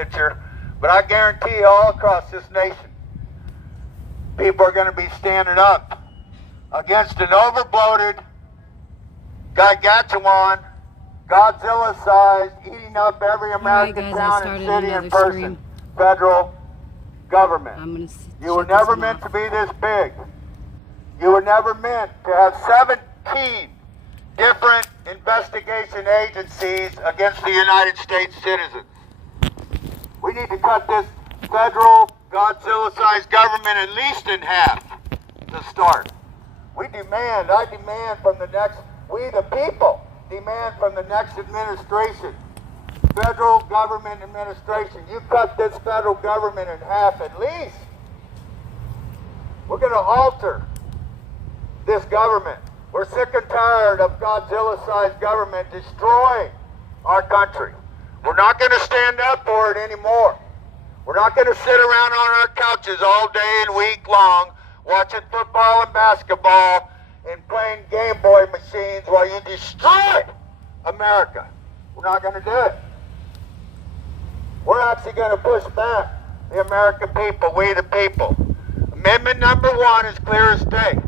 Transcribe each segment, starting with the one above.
picture, but I guarantee you all across this nation, people are going to be standing up against an overbloated, gargantuan, Godzilla-sized, eating up every American town and city and person, federal government. You were never meant to be this big. You were never meant to have 17 different investigation agencies against the United States citizens. We need to cut this federal, Godzilla-sized government at least in half to start. I demand from the next, we the people, demand from the next administration, federal government administration, you cut this federal government in half at least. We're going to alter this government. We're sick and tired of Godzilla-sized government destroying our country. We're not going to stand up for it anymore. We're not going to sit around on our couches all day and week long watching football and basketball and playing Game Boy machines while you destroy America. We're not going to do it. We're actually going to push back the American people, we the people. Amendment number 1 is clear as day.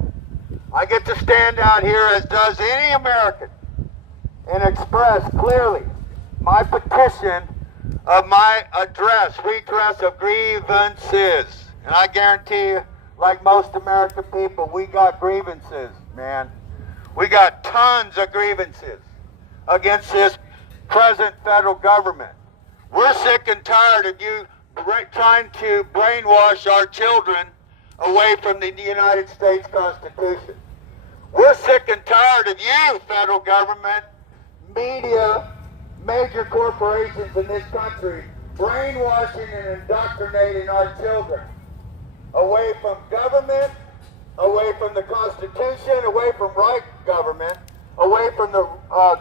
I get to stand out here, as does any American, and express clearly my petition of my redress of grievances. And I guarantee you, like most American people, we got grievances, man. We got tons of grievances against this present federal government. We're sick and tired of you trying to brainwash our children away from the United States Constitution. We're sick and tired of you, federal government, media, major corporations in this country, brainwashing and indoctrinating our children away from government, away from the Constitution, away from right government, away from the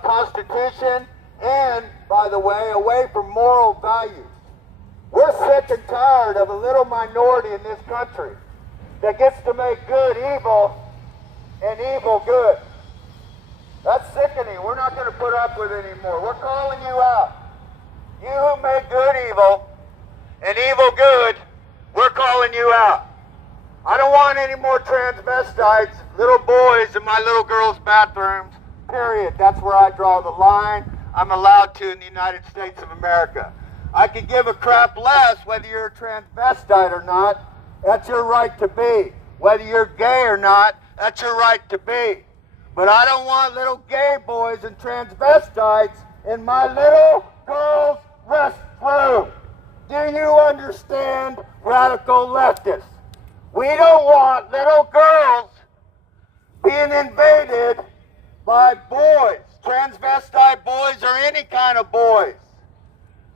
Constitution, and, by the way, away from moral values. We're sick and tired of a little minority in this country that gets to make good evil and evil good. That's sickening. We're not going to put up with it anymore. We're calling you out. You who make good evil and evil good, we're calling you out. I don't want any more transvestites, little boys in my little girls' bathrooms, period. That's where I draw the line. I'm allowed to in the United States of America. I could give a crap less whether you're a transvestite or not. That's your right to be. Whether you're gay or not, that's your right to be. But I don't want little gay boys and transvestites in my little girl's restroom. Do you understand, radical leftists? We don't want little girls being invaded by boys, transvestite boys or any kind of boys.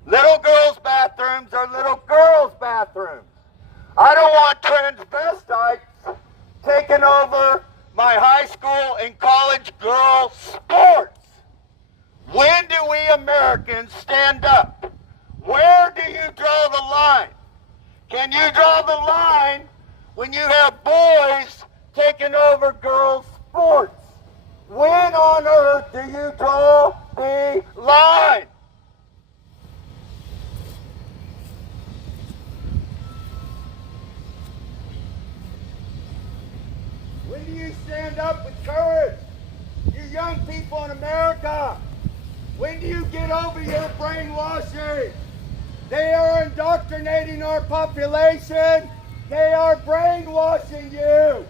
Little girls' bathrooms are little girls' bathrooms. I don't want transvestites taking over my high school and college girls' sports. When do we Americans stand up? Where do you draw the line? Can you draw the line when you have boys taking over girls' sports? When on earth do you draw the line? When do you stand up with courage? You young people in America, when do you get over your brainwashing? They are indoctrinating our population. They are brainwashing you.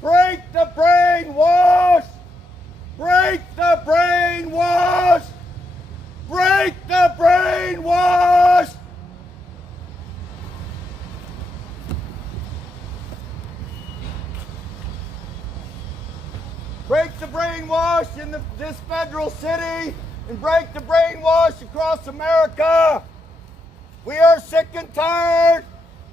Break the brainwash! Break the brainwash! Break the brainwash! Break the brainwash in this federal city and break the brainwash across America. We are sick and tired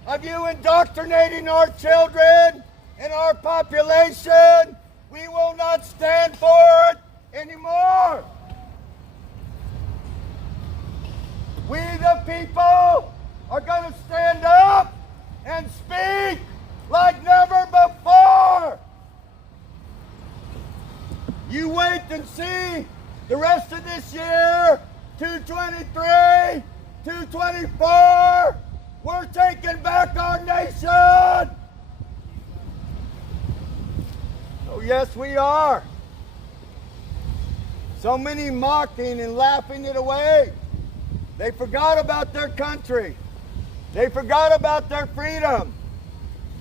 of you indoctrinating our children and our population. We will not stand for it anymore. We the people are going to stand up and speak like never before. You wait and see the rest of this year, 223, 224. 2024, we're taking back our nation. Oh, yes, we are. So many mocking and laughing it away. They forgot about their country. They forgot about their freedom.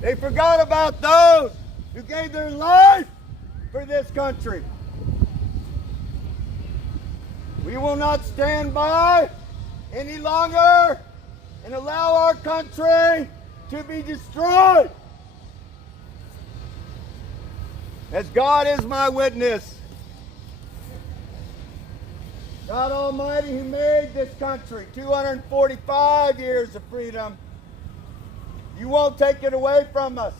They forgot about those who gave their life for this country. We will not stand by any longer and allow our country to be destroyed. As God is my witness, God Almighty who made this country, 245 years of freedom, you won't take it away from us.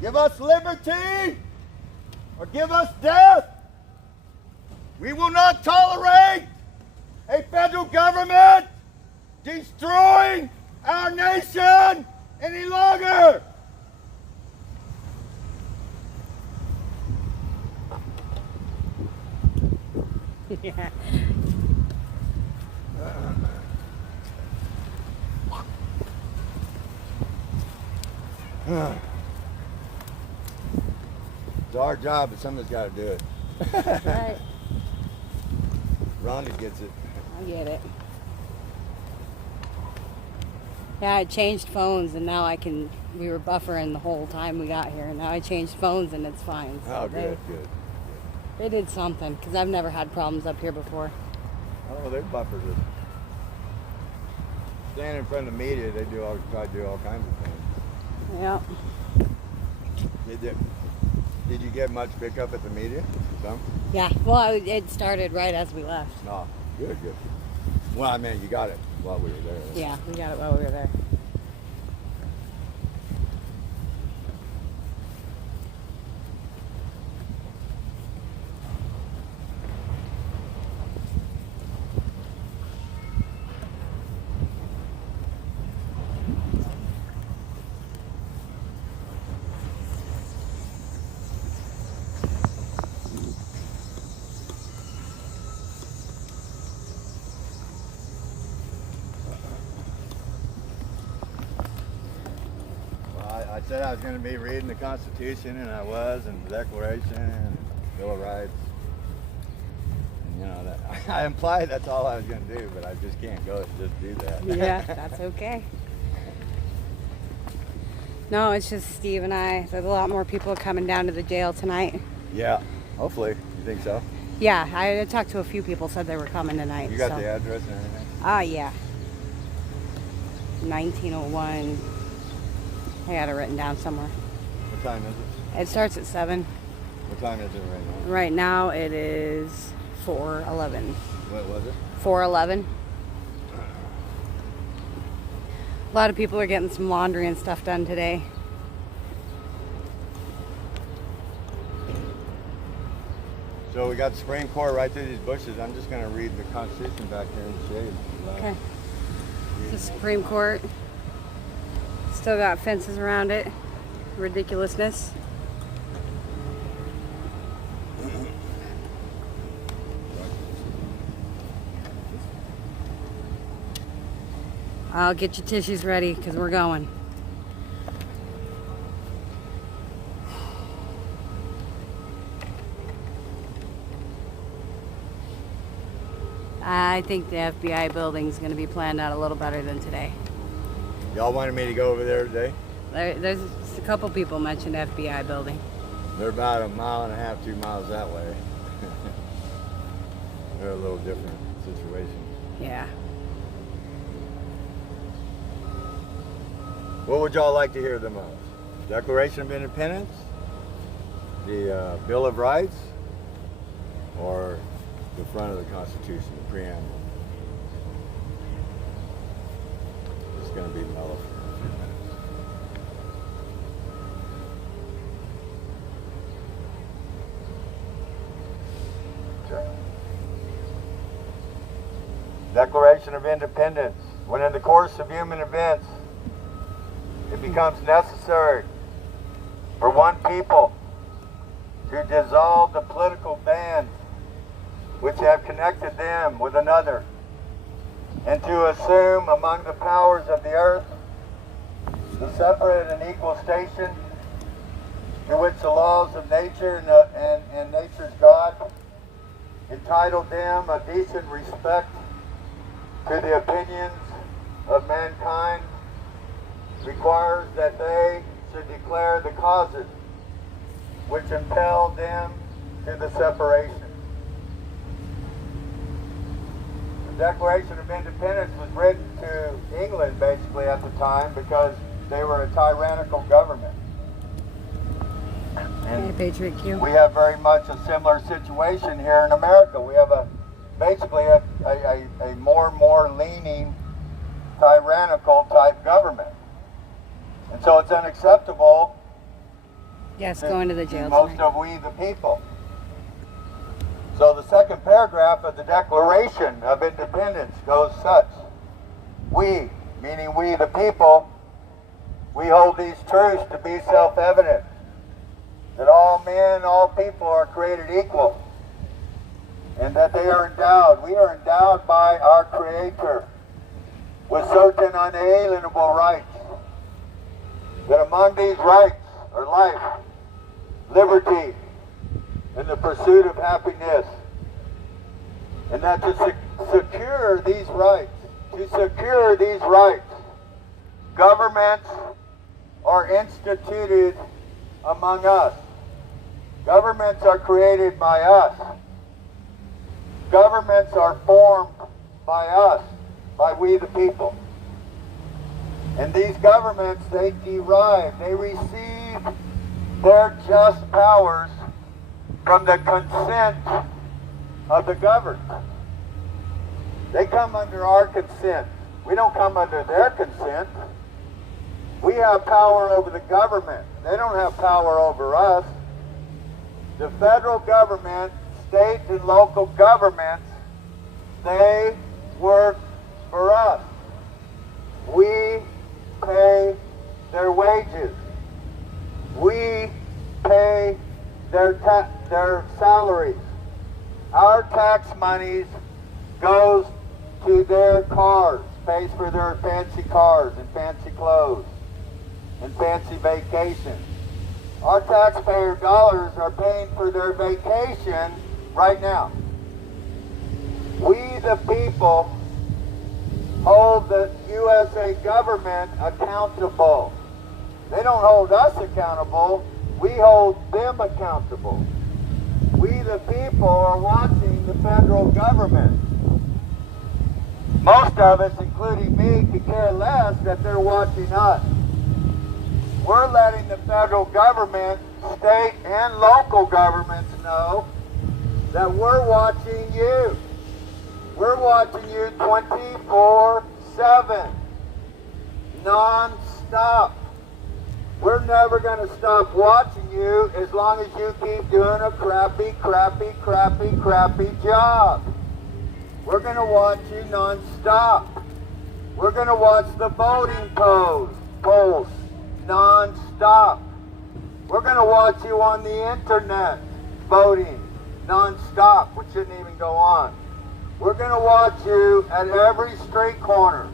Give us liberty or give us death. We will not tolerate a federal government destroying our nation any longer. Yeah. It's our job, but somebody's got to do it. Right. Rhonda gets it. I get it. Yeah, I changed phones and now I can, we were buffering the whole time we got here. And now I changed phones and it's fine. So Oh, good, good. They did something, because I've never had problems up here before. Oh, they buffered it. Standing in front of the media, they try to do all kinds of things. Yeah. Did you get much pickup at the media? Some? Yeah, well, it started right as we left. Oh, good, good. Well, I mean, you got it while we were there. Yeah, we got it while we were there. I said I was going to be reading the Constitution, and I was, and the Declaration, and the Bill of Rights. And, you know, that I implied that's all I was going to do, but I just can't go and just do that. Yeah, that's okay. No, it's just Steve and I. There's a lot more people coming down to the jail tonight. Yeah, hopefully. You think so? Yeah, I talked to a few people, said they were coming tonight. You got the address and everything? Yeah. 1901. I got it written down somewhere. What time is it? It starts at 7. What time is it right now? Right now it is 4:11. What was it? 4:11. A lot of people are getting some laundry and stuff done today. So we got the Supreme Court right through these bushes. I'm just going to read the Constitution back here in the shade. Okay. The Supreme Court. Still got fences around it. Ridiculousness. I'll get your tissues ready because we're going. I think the FBI building is going to be planned out a little better than today. Y'all wanted me to go over there today? There's a couple people mentioned FBI building. They're about 1.5 miles, 2 miles that way. They're a little different situation. Yeah. What would y'all like to hear the most? Declaration of Independence? The Bill of Rights? Or the front of the Constitution, the preamble? It's going to be mellow for a few minutes. Declaration of Independence. When in the course of human events, it becomes necessary for one people to dissolve the political bands which have connected them with another, and to assume among the powers of the earth the separate and equal station to which the laws of nature and nature's God entitled them a decent respect to the opinions of mankind, requires that they should declare the causes which impelled them to the separation. The Declaration of Independence was written to England basically at the time because they were a tyrannical government. And Patriot Q. we have very much a similar situation here in America. We have basically a more and more leaning tyrannical type government. And so it's unacceptable Yes, going to the jail most tonight. of we the people. So the second paragraph of the Declaration of Independence goes such: we, meaning we the people, we hold these truths to be self-evident, that all men, all people are created equal, and that we are endowed by our Creator with certain unalienable rights, that among these rights are life, liberty, and the pursuit of happiness, and that to secure these rights, governments are instituted among us. Governments are created by us. Governments are formed by us, by we the people. And these governments, they receive their just powers from the consent of the governed. They come under our consent. We don't come under their consent. We have power over the government. They don't have power over us. The federal government, state and local governments, they work for us. We pay their wages. We pay their salaries. Our tax monies goes to their cars, pays for their fancy cars and fancy clothes and fancy vacations. Our taxpayer dollars are paying for their vacation right now. We the people hold the USA government accountable. They don't hold us accountable, we hold them accountable. We the people are watching the federal government. Most of us, including me, could care less that they're watching us. We're letting the federal government, state and local governments know that we're watching you. We're watching you 24/7, non-stop. We're never going to stop watching you as long as you keep doing a crappy job. We're going to watch you non-stop. We're going to watch the voting polls non-stop. We're going to watch you on the internet voting non-stop, which shouldn't even go on. We're going to watch you at every street corner.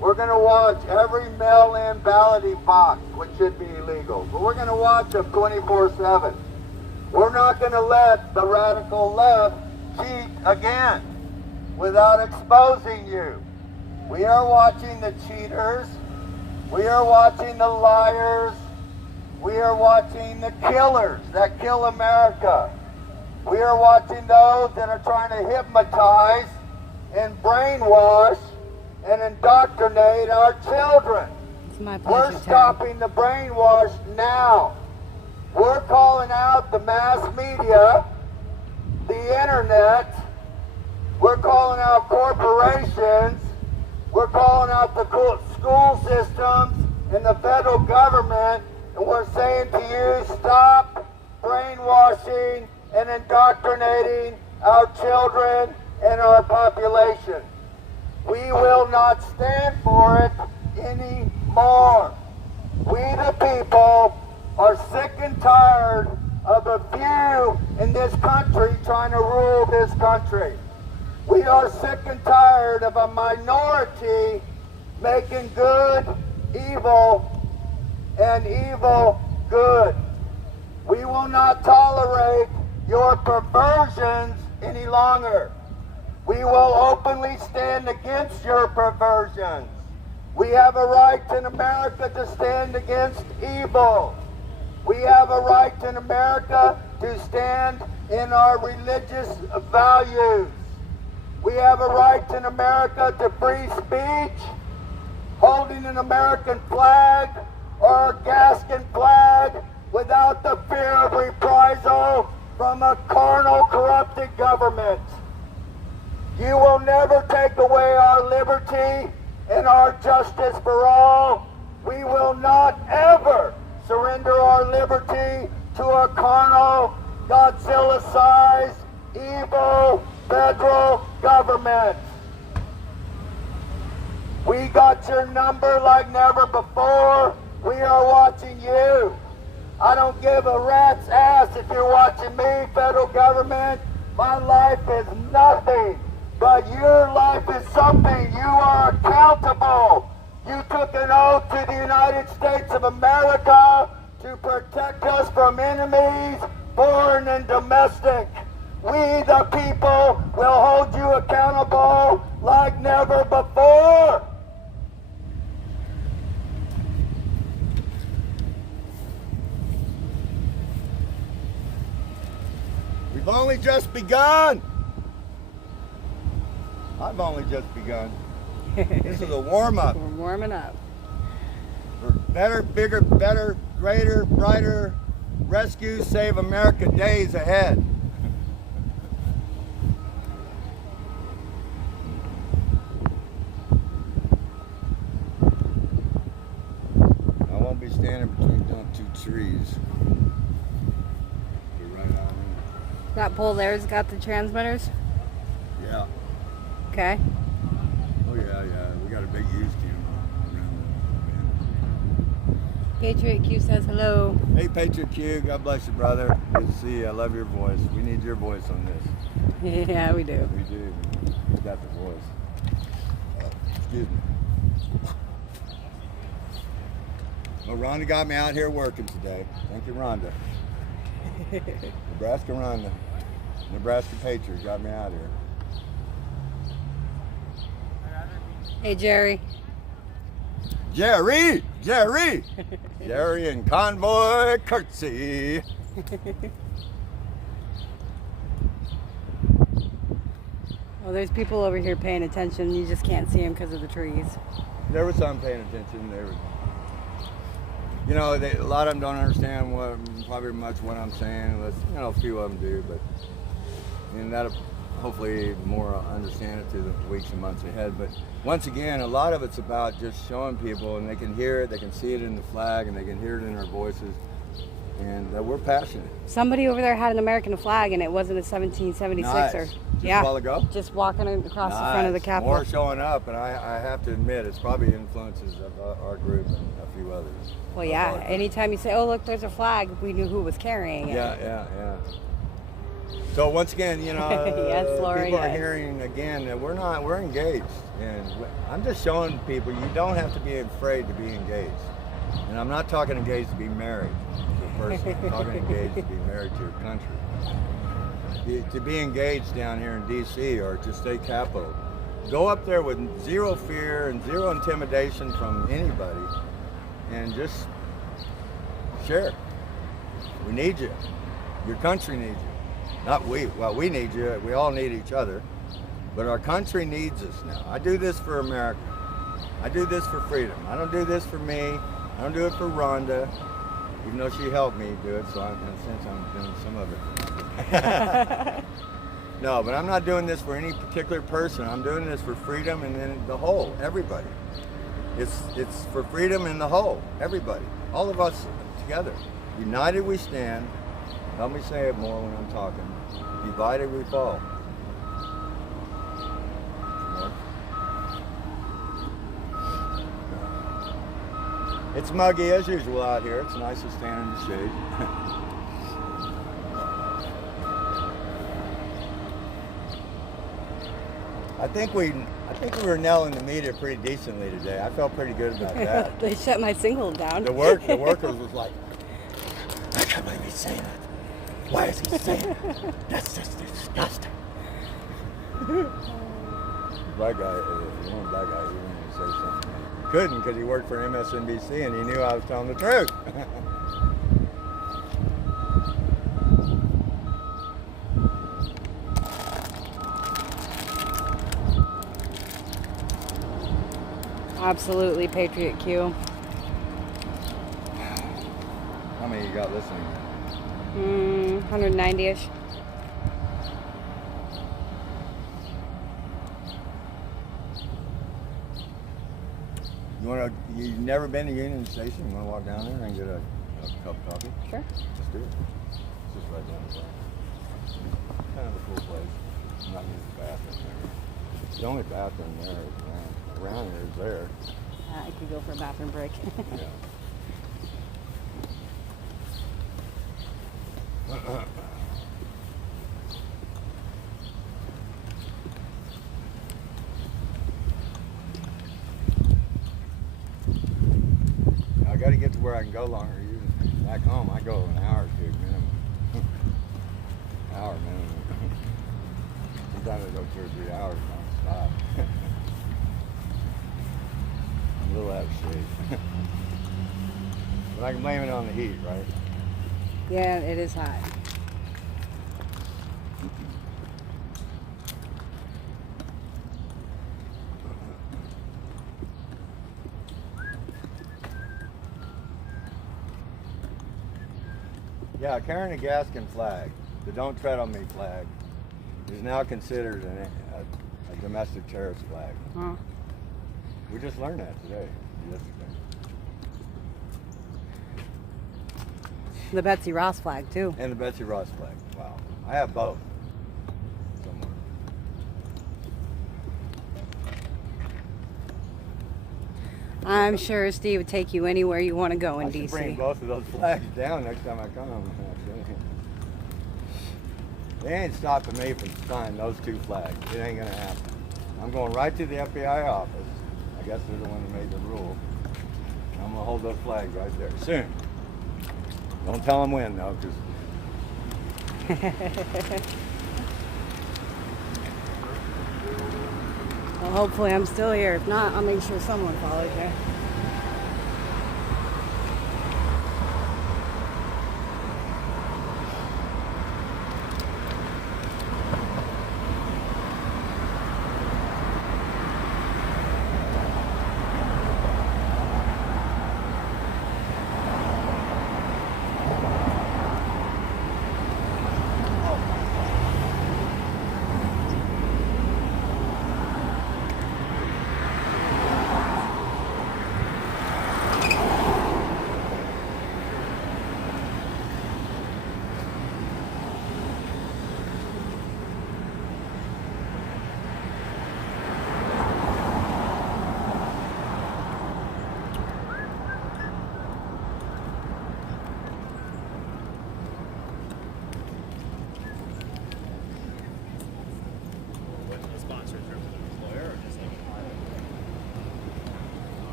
We're going to watch every mail-in balloting box, which should be illegal. But we're going to watch them 24/7. We're not going to let the radical left cheat again without exposing you. We are watching the cheaters. We are watching the liars. We are watching the killers that kill America. We are watching those that are trying to hypnotize and brainwash and indoctrinate our children. It's my pleasure, We're stopping the brainwash now. We're calling out the mass media, the internet. We're calling out corporations. We're calling out the school systems and the federal government. And we're saying to you, stop brainwashing and indoctrinating our children and our population. We will not stand for it anymore. We the people are sick and tired of a few in this country trying to rule this country. We are sick and tired of a minority making good evil and evil good. We will not tolerate your perversions any longer. We will openly stand against your perversions. We have a right in America to stand against evil. We have a right in America to stand in our religious values. We have a right in America to free speech, holding an American flag or a Gascon flag without the fear of reprisal from a carnal, corrupted government. You will never take away our liberty and our justice for all. We will not ever surrender our liberty to a carnal, Godzilla-sized, evil federal government. We got your number like never before. We are watching you. I don't give a rat's ass if you're watching me, federal government. My life is nothing, but your life is something. You are accountable. You took an oath to the United States of America to protect us from enemies, foreign and domestic. We, the people, will hold you accountable like never before. We've only just begun. I've only just begun. This is a warm-up. We're warming up. For better, bigger, better, greater, brighter, rescue, save America days ahead. I won't be standing between two trees. Be right on in. That pole there's got the transmitters? Yeah. Okay. Oh yeah. We got a big use Patriot Q says hello. Hey Patriot Q, God bless you, brother. Good to see you. I love your voice. We need your voice on this. Yeah, we do. We do. We got the voice. Excuse me. Well, Rhonda got me out here working today. Thank you, Rhonda. Nebraska Rhonda. Nebraska Patriot got me out here. Hey, Jerry. Jerry and Convoy Curtsy. Well, there's people over here paying attention. You just can't see them because of the trees. There was some paying attention. There, you know, a lot of them don't understand probably much what I'm saying. Unless, you know, a few of them do, but and that'll hopefully more understand it through the weeks and months ahead. But once again, a lot of it's about just showing people, and they can hear it, they can see it in the flag, and they can hear it in our voices, and we're passionate. Somebody over there had an American flag, and it wasn't a 1776 nice. or Just yeah, a while ago? just walking across Nice. the front of the Capitol. More showing up, and I have to admit, it's probably influences of our group and a few others. Well, yeah. Anytime you say, "Oh, look, there's a flag," we knew who was carrying it. Yeah. So once again, you know, Yes, Laura, people are yes. hearing again that we're engaged, and I'm just showing people you don't have to be afraid to be engaged. And I'm not talking engaged to be married to a person. I'm talking engaged to be married to your country. To be engaged down here in D.C. or to state capitol, go up there with zero fear and zero intimidation from anybody, and just share. We need you. Your country needs you. Not we. Well, we need you. We all need each other. But our country needs us now. I do this for America. I do this for freedom. I don't do this for me. I don't do it for Rhonda, even though she helped me do it, so in a sense I'm doing some of it. No, but I'm not doing this for any particular person. I'm doing this for freedom and then the whole, everybody. It's for freedom in the whole, everybody. All of us together. United we stand. Help me say it more when I'm talking. Divided we fall. It's muggy as usual out here. It's nice to stand in the shade. I think we were nailing the media pretty decently today. I felt pretty good about that. They shut my single down. The workers was like, I can't believe he's saying that. Why is he saying it? That's just disgusting. Black guy, one black guy, he wanted to say something. He couldn't because he worked for MSNBC and he knew I was telling the truth. Absolutely, Patriot Q. How many you got listening? 190-ish. You've never been to Union Station? You want to walk down there and get a cup of coffee? Sure. Let's do it. It's just right down the way. Kind of a cool place. I'm not using the bathroom there. The only bathroom there is around here is there. I could go for a bathroom break. Yeah. I got to get to where I can go longer. Back home, I go an hour or two minimum. Hour minimum. Sometimes I go 2 or 3 hours non-stop. I'm a little out of shape. But I can blame it on the heat, right? Yeah, it is hot. Yeah, carrying a Gaskin flag, the "Don't Tread on Me" flag, is now considered a domestic terrorist flag. Huh. We just learned that today, yesterday. The Betsy Ross flag, too. And the Betsy Ross flag. Wow. I have both. Somewhere. I'm sure Steve would take you anywhere you want to go in I should D.C. bring both of those flags down next time I come. They ain't stopping me from signing those 2 flags. It ain't gonna happen. I'm going right to the FBI office. I guess they're the one that made the rule. I'm gonna hold those flags right there soon. Don't tell them when though, because Well, hopefully I'm still here. If not, I'll make sure someone follows you.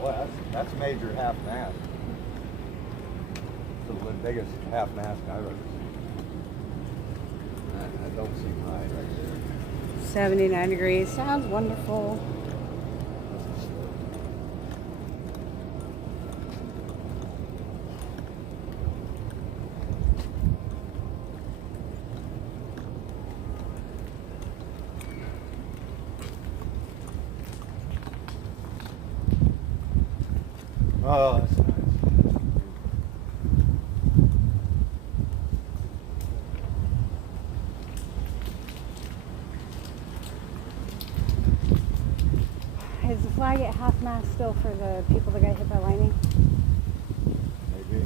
well, that's major half mast. The biggest half mast I've ever seen. That don't seem high right there. 79 degrees. Sounds wonderful. Oh, that's nice. Is the flag at half mast still for the people that got hit by lightning? Maybe.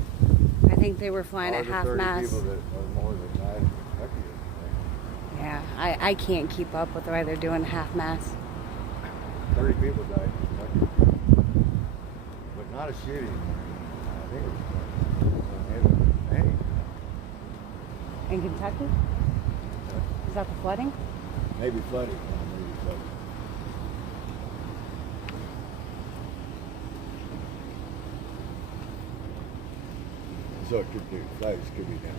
I think they were flying Or at the half 30 mast. people that are more than died in Kentucky. Yeah, I can't keep up with the way they're doing half mast. 30 people died in Kentucky. But not a shooting. I think it was In Kentucky? Is that the flooding? Maybe flooded. Maybe flooded. So it could be, flags could be down.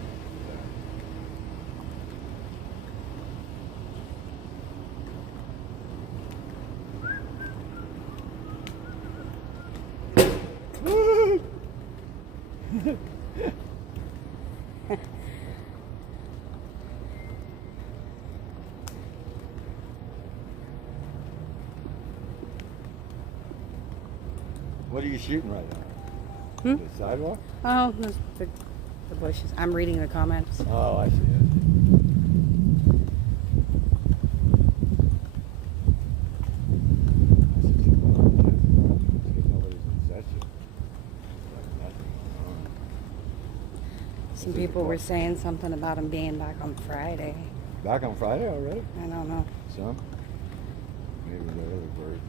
What are you shooting right now? The sidewalk? Oh, the bushes. I'm reading the comments. Oh, I see. Some people were saying something about him being back on Friday. Back on Friday already? I don't know. Some? Maybe the other bird.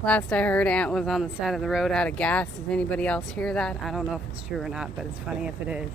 Last I heard, Aunt was on the side of the road out of gas. Does anybody else hear that? I don't know if it's true or not, but it's funny if it is.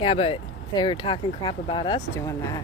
Yeah, but they were talking crap about us doing that.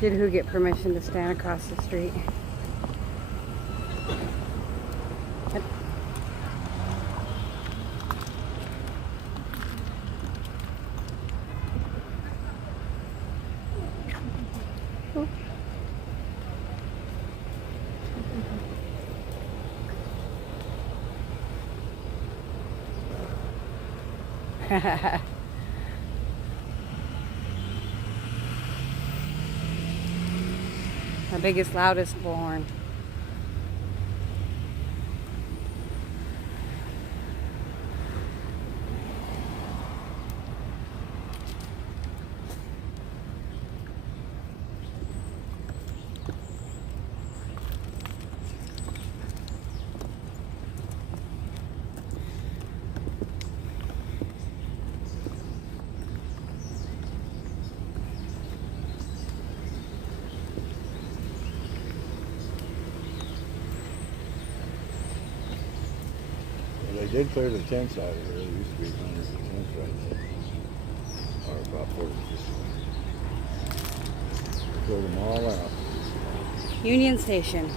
Did who get permission to stand across the street? The biggest, loudest bullhorn. They did clear the tents out of here. There used to be hundreds of tents right there. Or about 40. Cleared them all out. Union Station.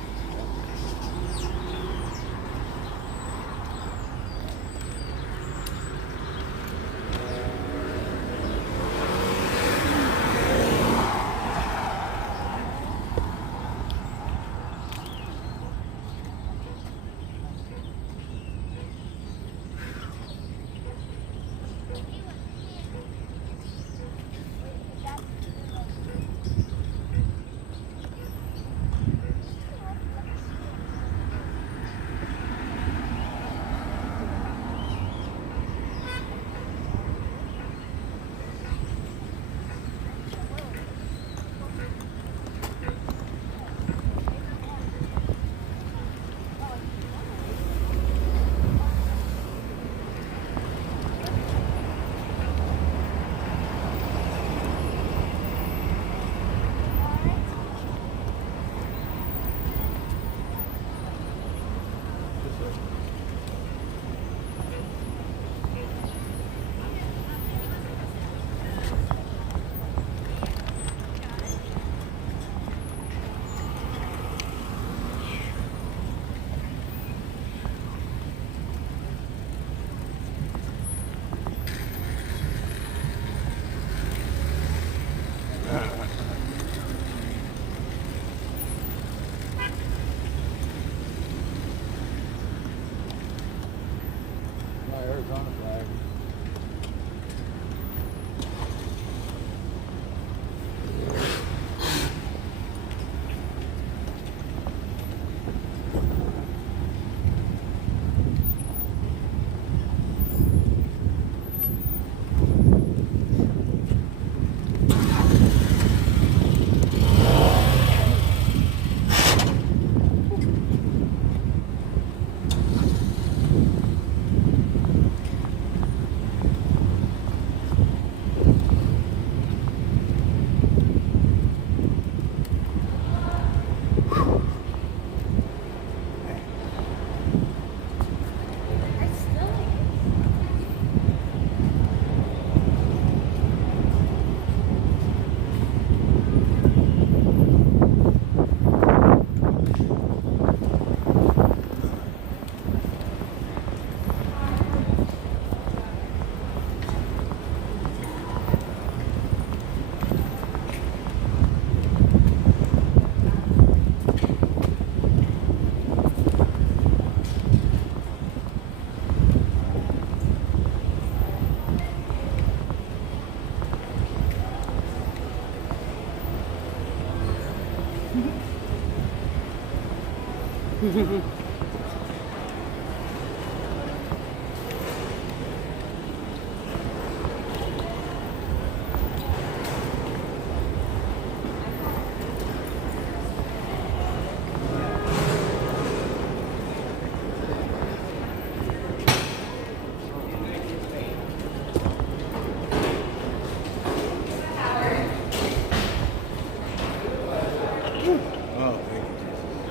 Arizona flag.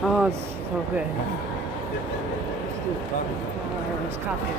Oh, it's so good. Oh, there's coffee.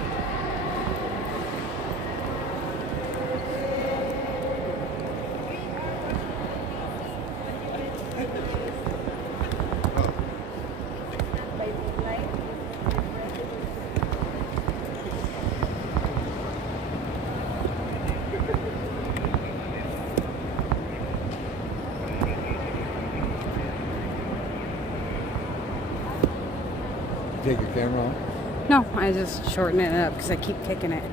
Take your camera off? No, I just shorten it up because I keep kicking it.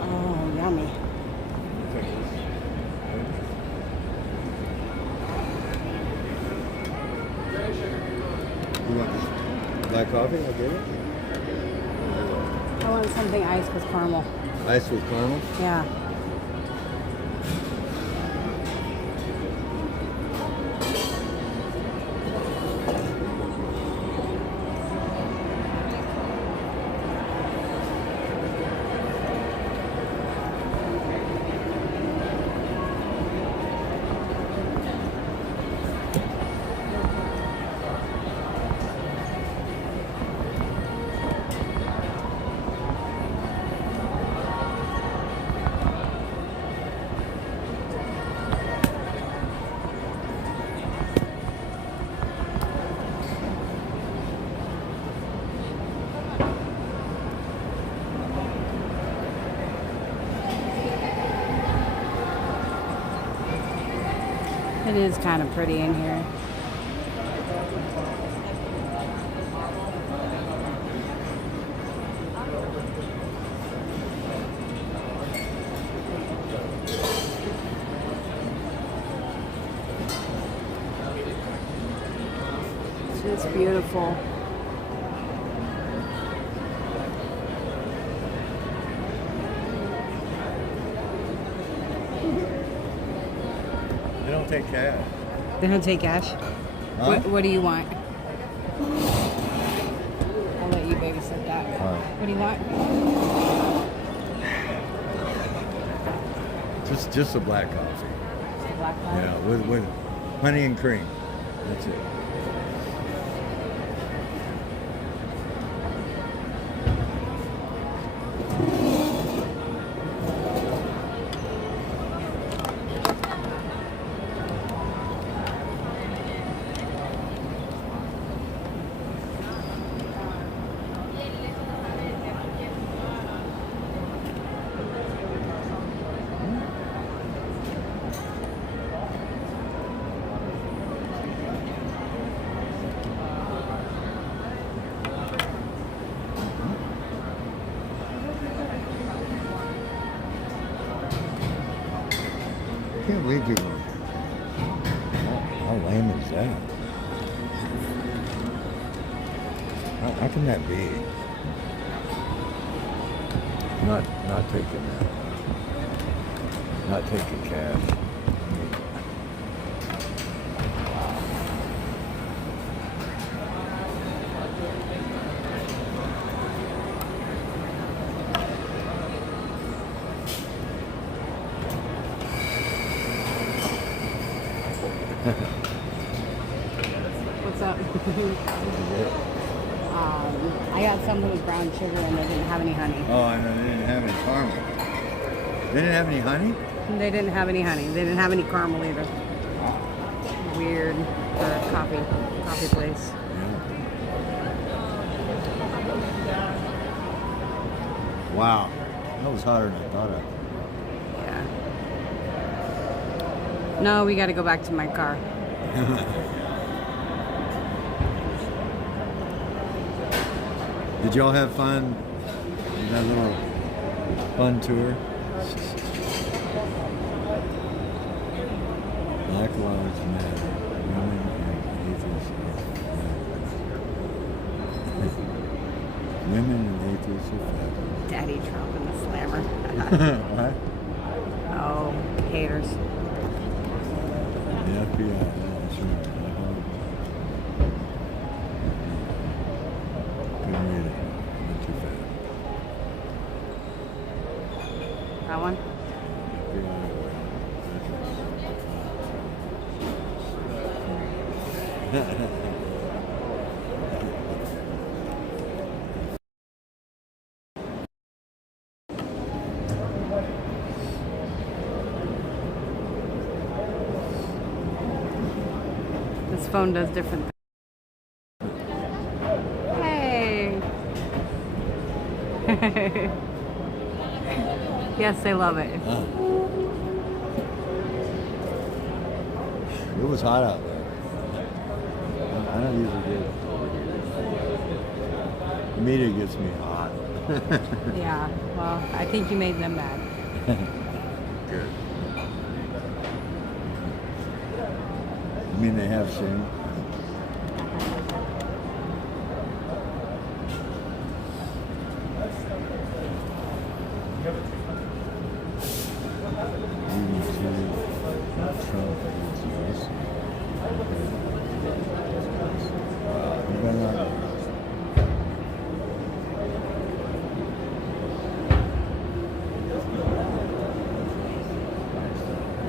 Oh, yummy. You want this black coffee? I'll get it. I want something iced with caramel. Ice with caramel? Yeah. It is kind of pretty in here. It's just beautiful. They don't take cash. They don't take cash? Huh? What do you want? I'll let you babysit that. All right. What do you want? Just a black coffee. Just a black coffee? Yeah, with honey and cream. That's it. leave people in here. How lame is that? How can that be? Not taking that. Not taking cash. What's up? I got some with brown sugar and they didn't have any honey. Oh, I know, they didn't have any caramel. They didn't have any honey? They didn't have any honey. They didn't have any caramel either. Weird coffee place. Yeah. Wow, that was hotter than I thought of. Yeah. No, we got to go back to my car. Did y'all have fun? That little fun tour? Black Lives Matter. Women and atheists. Women and atheists are fabulous. Daddy Trump and the slammer. What? Oh, haters. The FBI, that's right. Couldn't read it. Not too fast. That one? This phone does different things. Hey! Yes, they love it. It was hot out there. I don't usually get over here. The media gets me hot. Yeah, well, I think you made them mad. Good. I mean, they have soon.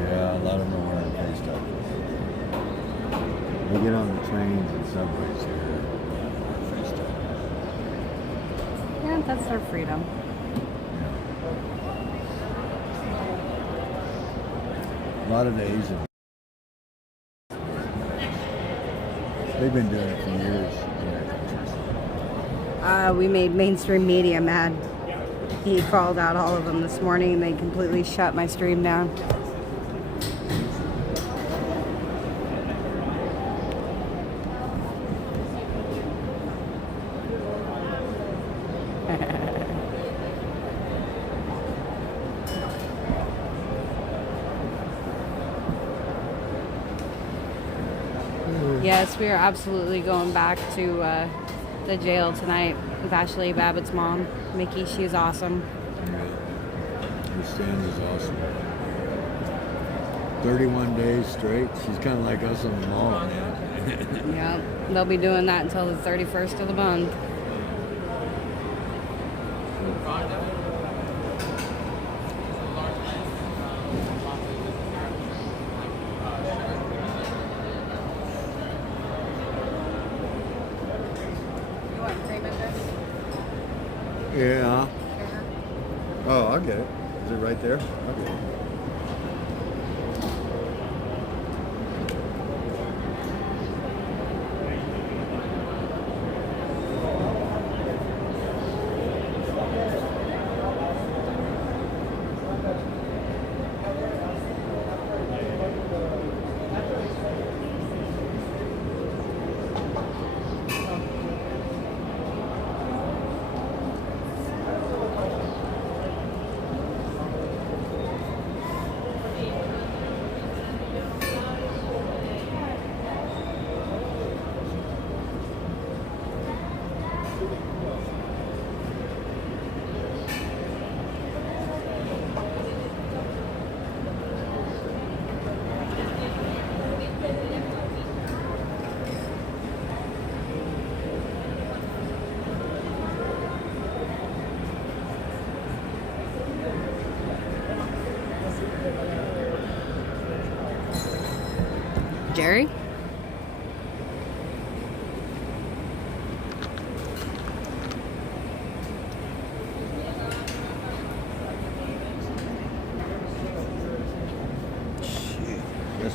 Yeah, a lot of them are wearing face tabs. They get on the trains and subways here. Face tabs. Yeah, that's their freedom. A lot of the Asians. They've been doing it for years in their countries. We made mainstream media mad. He called out all of them this morning and they completely shut my stream down. Yes, we are absolutely going back to the jail tonight with Ashley Babbitt's mom, Mickey. She is awesome. Yeah. Her stand is awesome. 31 days straight. She's kind of like us on the mall, man. Yeah, they'll be doing that until the 31st of the month. Yeah. Oh, I'll get it. Is it right there? I'll get it. scary? Shit. Yes.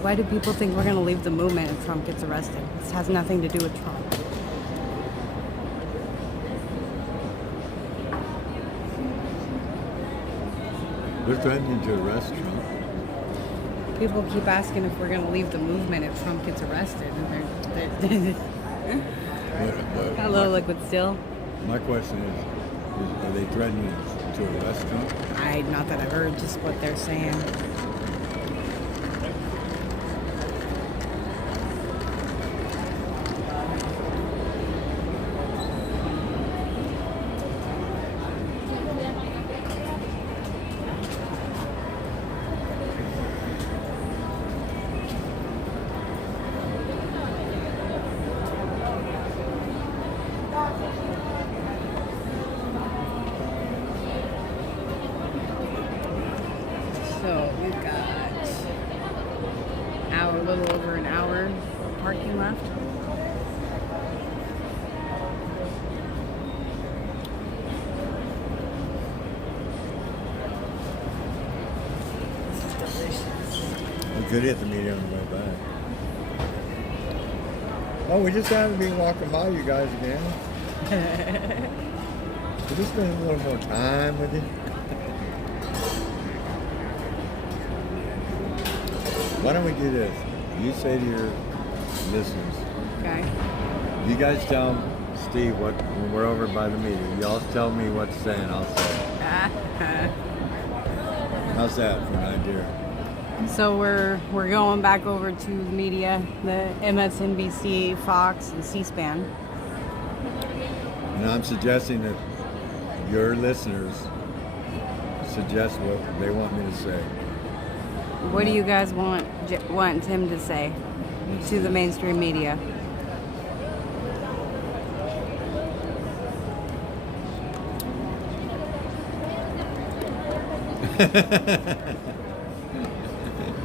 Why do people think we're going to leave the movement if Trump gets arrested? This has nothing to do with Trump. They're threatening to arrest Trump. People keep asking if we're going to leave the movement if Trump gets arrested. And Hello, Liquid Steel. My question is, are they threatening to arrest Trump? Not that I've heard, just what they're saying. So we've got a little over an hour of parking left. This is delicious. We could hit the media on the way back. Oh, we just happened to be walking by you guys again. Could we spend a little more time with you? Why don't we do this? You say to your listeners, Okay. you guys tell Steve when we're over by the meeting. Y'all tell me what to say and I'll say it. How's that for an idea? So we're going back over to the media, the MSNBC, Fox, and C-SPAN. And I'm suggesting that your listeners suggest what they want me to say. What do you guys want him to say to the mainstream media?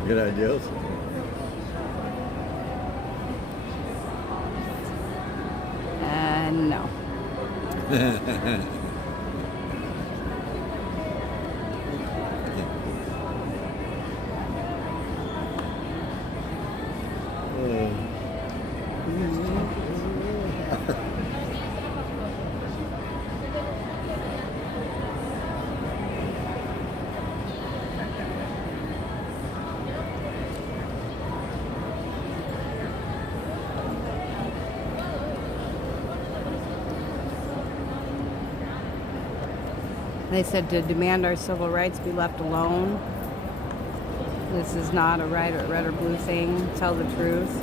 Good ideas. No. They said to demand our civil rights be left alone. This is not a red or blue thing. Tell the truth.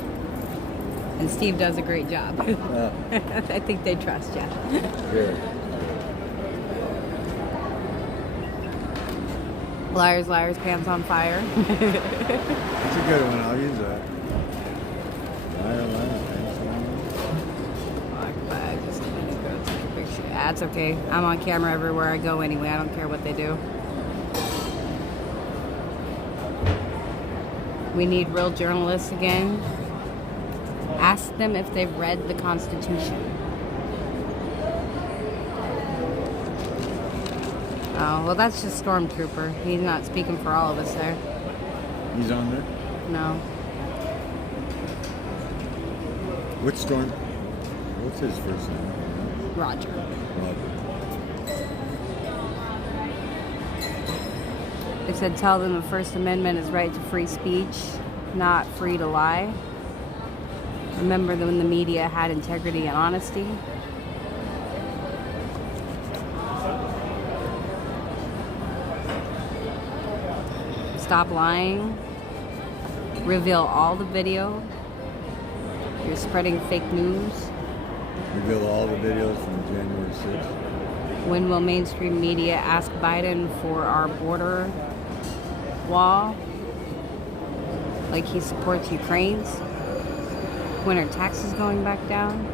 And Steve does a great job. I think they trust you. Good. Liars, liars, pants on fire. That's a good one. I'll use that. Liar, liar, pants on. Just a minute, go take a picture. That's okay. I'm on camera everywhere I go anyway. I don't care what they do. We need real journalists again. Ask them if they've read the Constitution. Oh, well, that's just Stormtrooper. He's not speaking for all of us there. He's on there? No. Which storm? What's his first name? Roger. Roger. They said tell them the First Amendment is right to free speech, not free to lie. Remember when the media had integrity and honesty. Stop lying. Reveal all the video. You're spreading fake news. Reveal all the videos from January 6th. When will mainstream media ask Biden for our border wall? Like he supports Ukraine's? When are taxes going back down?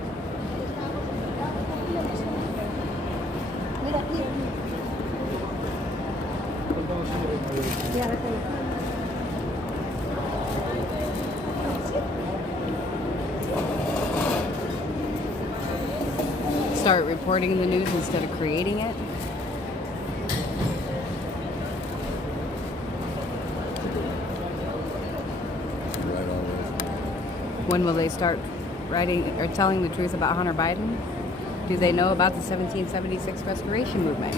Start reporting the news instead of creating it. When will they start writing or telling the truth about Hunter Biden? Do they know about the 1776 restoration movement?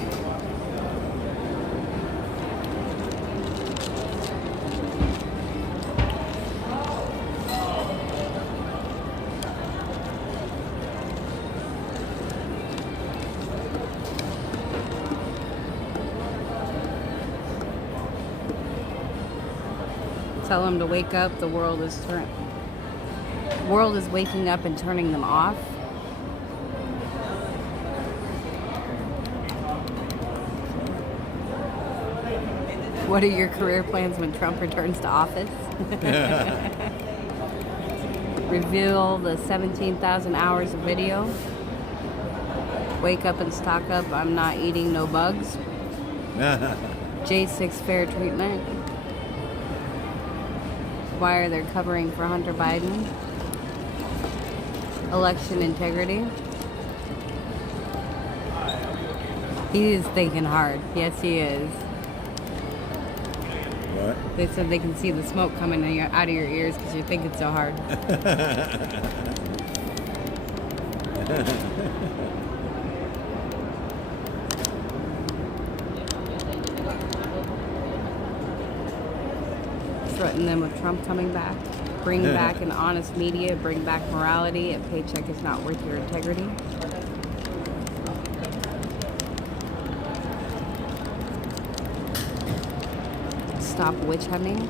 Tell them to wake up. The world is waking up and turning them off. What are your career plans when Trump returns to office? Reveal the 17,000 hours of video. Wake up and stock up. I'm not eating no bugs. J6 fair treatment. Why are they covering for Hunter Biden? Election integrity. He is thinking hard. Yes, he is. What? They said they can see the smoke coming out of your ears because you're thinking so hard. Threaten them with Trump coming back. Bring back an honest media. Bring back morality. A paycheck is not worth your integrity. Stop witch hunting.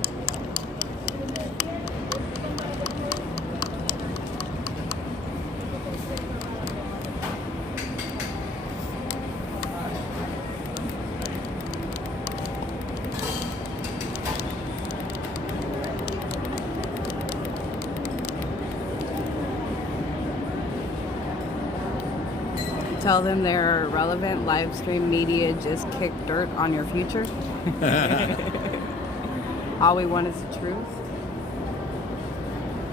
Tell them they're irrelevant. Live stream media just kicked dirt on your future. All we want is the truth.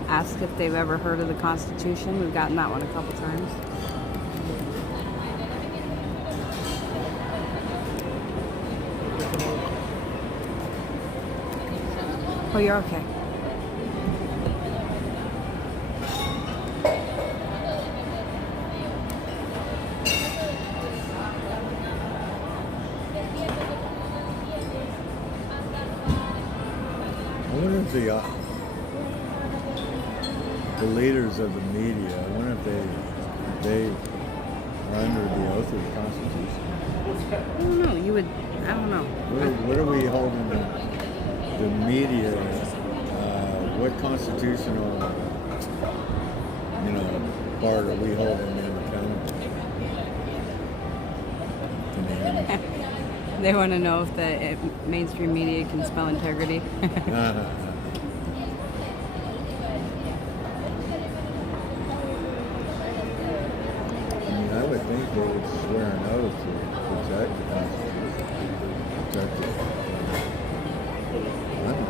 Ask if they've ever heard of the Constitution. We've gotten that one a couple times. Oh, you're okay. I wonder if the leaders of the media, I wonder if they are under the oath of the Constitution. I don't know. I don't know. What are we holding the media? What constitutional, part are we holding them accountable? They want to know if the mainstream media can spell integrity. I would think they would swear an oath to protect the Constitution. Protect it. I don't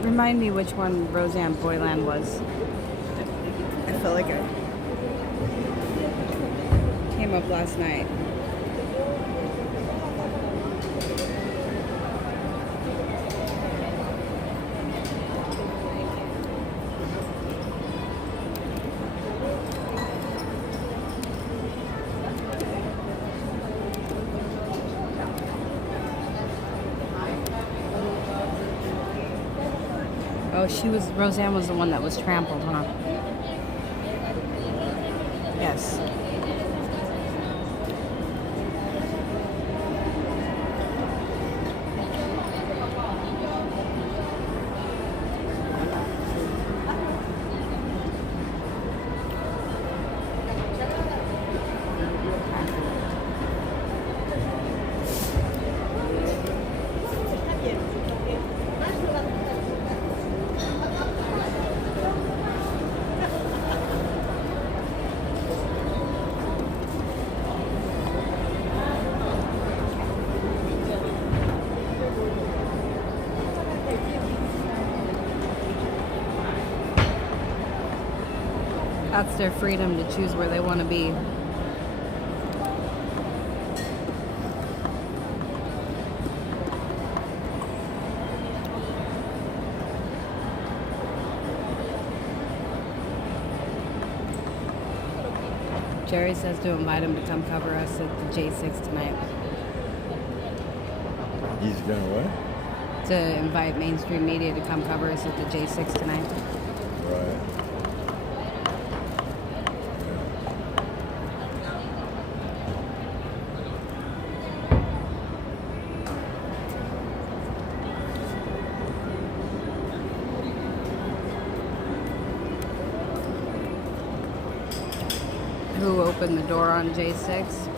know. Remind me which one Roseanne Boylan was. I feel like it came up last night. Oh, Roseanne was the one that was trampled, huh? Yes. That's their freedom to choose where they want to be. Jerry says to invite him to come cover us at the J6 tonight. He's gonna what? To invite mainstream media to come cover us at the J6 tonight. Right. Who opened the door on J6?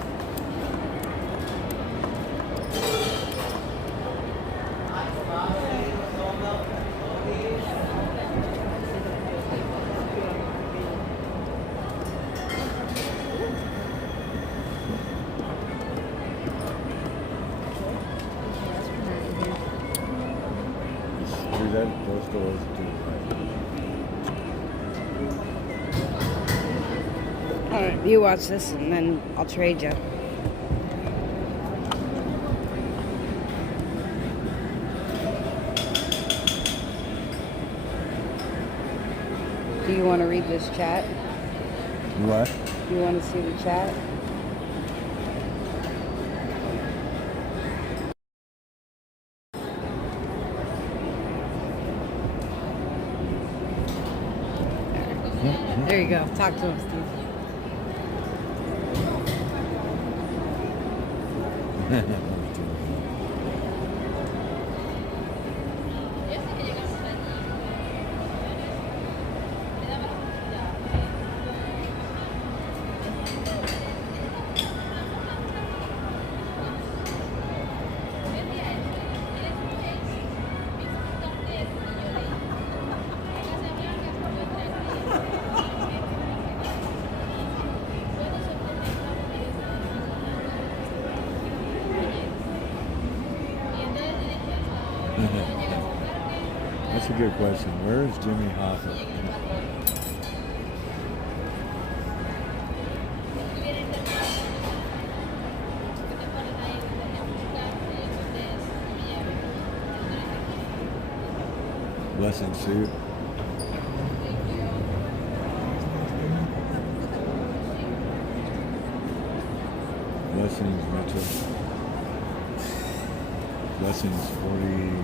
Do that. Those doors too. Alright, you watch this and then I'll trade you. Do you want to read this chat? What? You want to see the chat? There you go. Talk to him, Steve. That's a good question. Where is Jimmy Hoffa? Blessing suit. Blessings Mitchell. Blessings 49.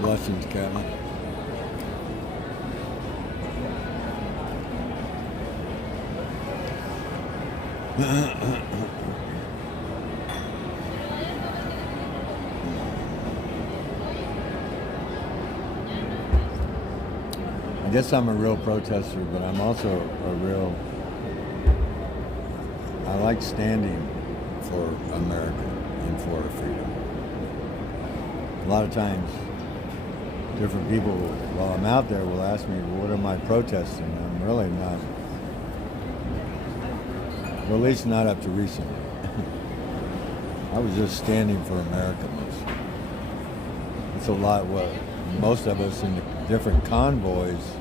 Blessings, Kevin. I guess I'm a real protester, but I'm also a real... I like standing for America and for our freedom. A lot of times, different people, while I'm out there, will ask me, well, what am I protesting? I'm really not, well, at least not up to recently. I was just standing for Americans. It's a lot what most of us in the different convoys,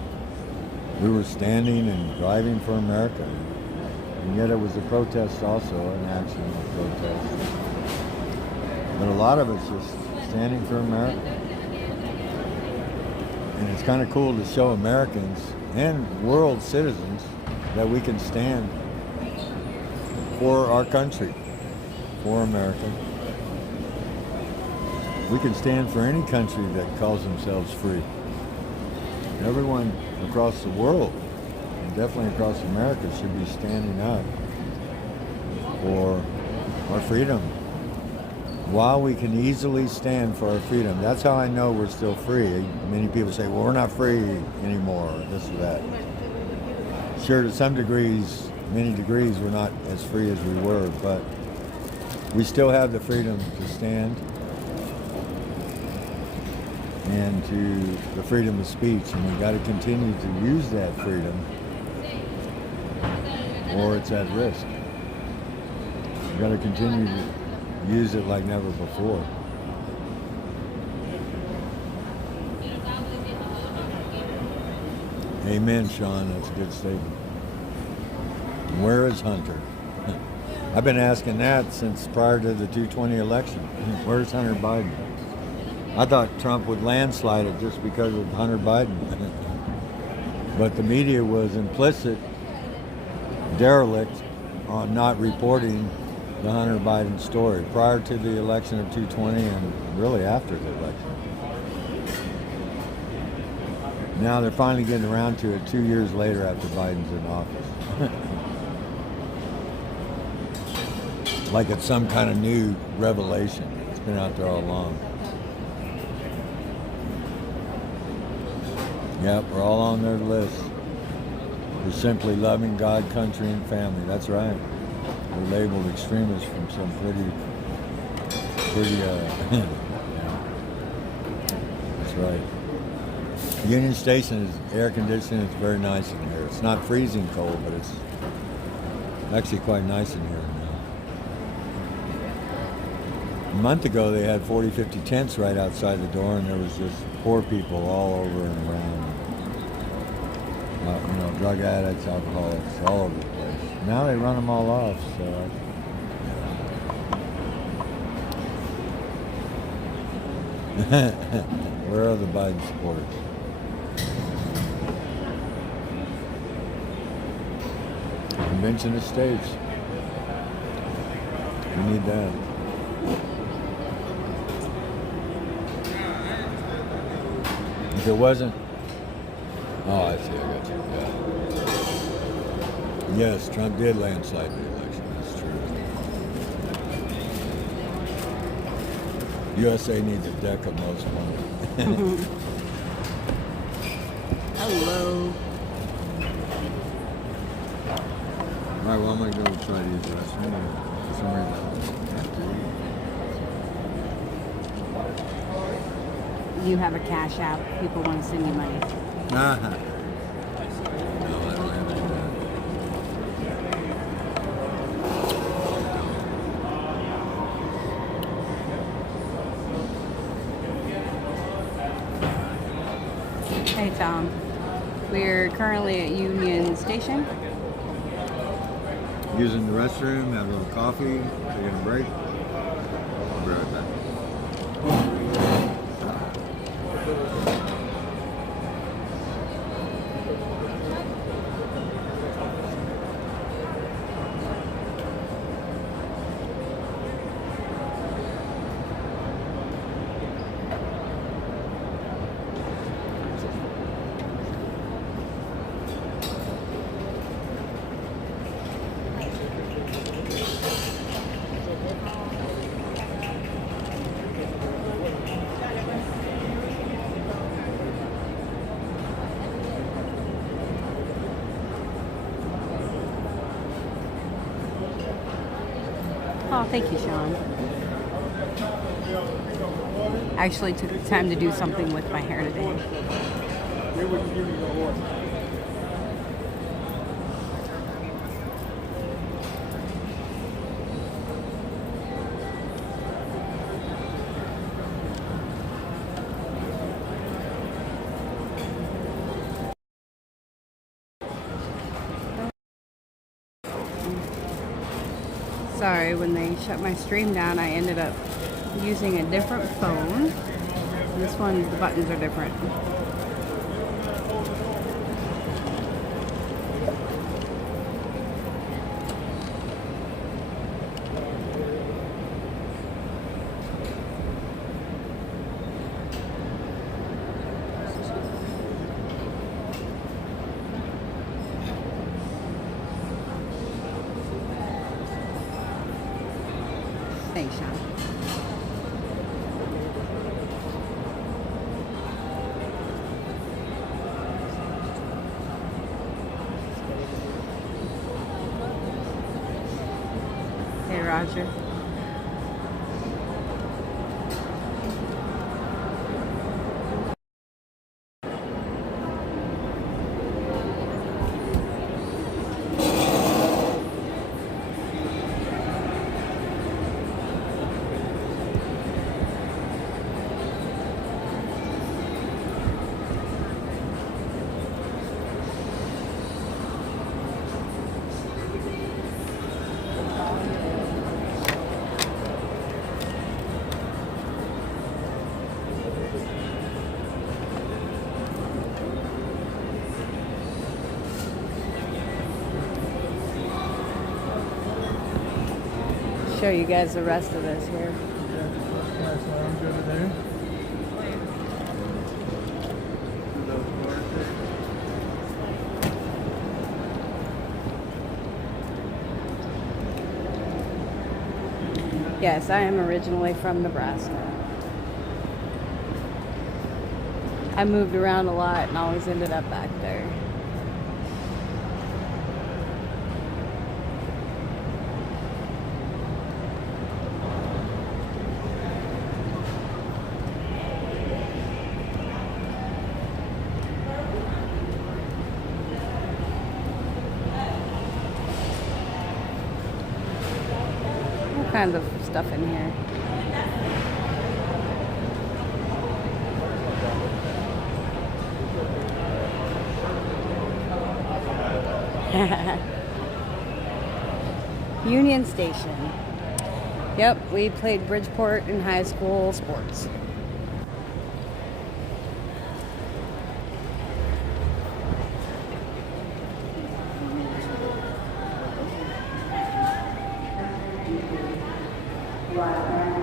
we were standing and driving for America. And yet it was a protest also, an action of protest. But a lot of us just standing for America. And it's kind of cool to show Americans and world citizens that we can stand for our country, for America. We can stand for any country that calls themselves free. Everyone across the world, and definitely across America, should be standing up for our freedom. While we can easily stand for our freedom, that's how I know we're still free. Many people say, well, we're not free anymore, or this or that. Sure, to some degrees, many degrees, we're not as free as we were, but We still have the freedom to stand and to the freedom of speech, and we got to continue to use that freedom, or it's at risk. We got to continue to use it like never before. Amen, Sean. That's a good statement. Where is Hunter? I've been asking that since prior to the 2020 election. Where's Hunter Biden? I thought Trump would landslide it just because of Hunter Biden. But the media was implicit, derelict on not reporting the Hunter Biden story prior to the election of 2020 and really after the election. Now they're finally getting around to it 2 years later after Biden's in office. Like it's some kind of new revelation. It's been out there all along. Yep, we're all on their list. We're simply loving God, country, and family. That's right. We're labeled extremists from some pretty, yeah. That's right. Union Station is air conditioned. It's very nice in here. It's not freezing cold, but it's actually quite nice in here now. A month ago, they had 40, 50 tents right outside the door, and there was just poor people all over and around. Drug addicts, alcoholics, all over the place. Now they run them all off, so. Where are the Biden supporters? Convention of States. We need that. If it wasn't, oh, I see. I got you. Yeah. Yes, Trump did landslide the election. That's true. USA needs a deck of most wanted. Hello. All right, well, I'm going to go try to use the restroom. For some reason, I have to. You have a cash app. People want to send you money. No, I don't have any of that. Hey, Tom. We're currently at Union Station. Using the restroom, have a little coffee, taking a break. I'll be right back. Oh, thank you, Sean. I actually took the time to do something with my hair today. Sorry, when they shut my stream down, I ended up using a different phone. This one, the buttons are different. Thanks, Sean. Hey, Roger. show you guys the rest of this here. That's lounge over there. Yes, I am originally from Nebraska. I moved around a lot and always ended up back there. All kinds of stuff in here. Union Station. Yep, we played Bridgeport in high school sports.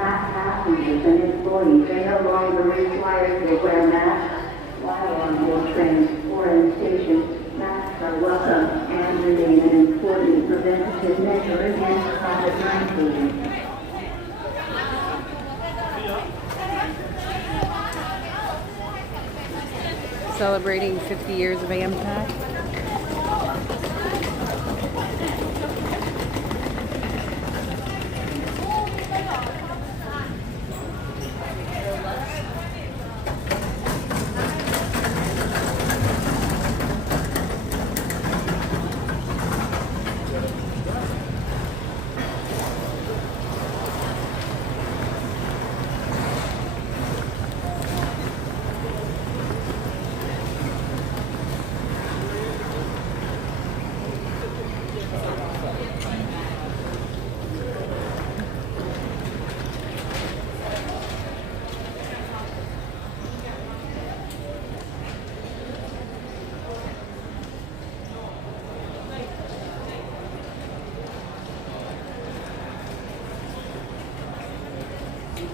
Passengers and employees are no longer required to wear masks while on board trains or in stations. Masks are welcome and remain an important preventative measure against COVID-19. Celebrating 50 years of AMPAC.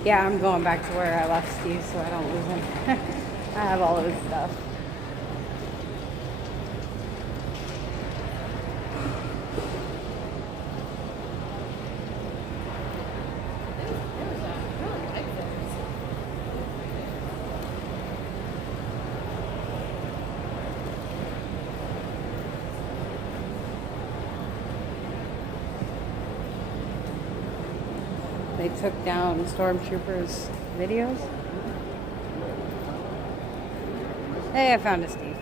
Yeah, I'm going back to where I left Steve so I don't lose him. I have all of his stuff. They took down stormtroopers' videos. Hey, I found a Steve.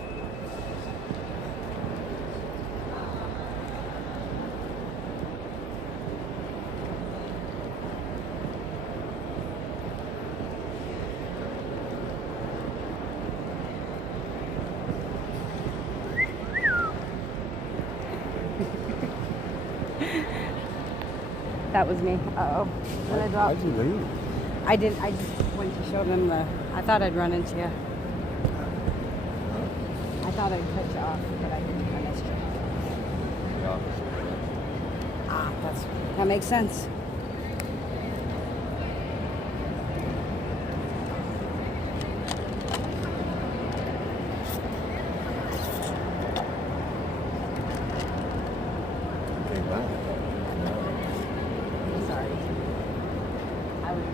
That was me. Uh-oh. What did I drop? Why'd you leave? I didn't. I just went to show them the... I thought I'd run into you. I thought I'd cut you off, but I didn't. I missed you. The opposite. Ah, that makes sense. Okay, bye. Sorry. I was...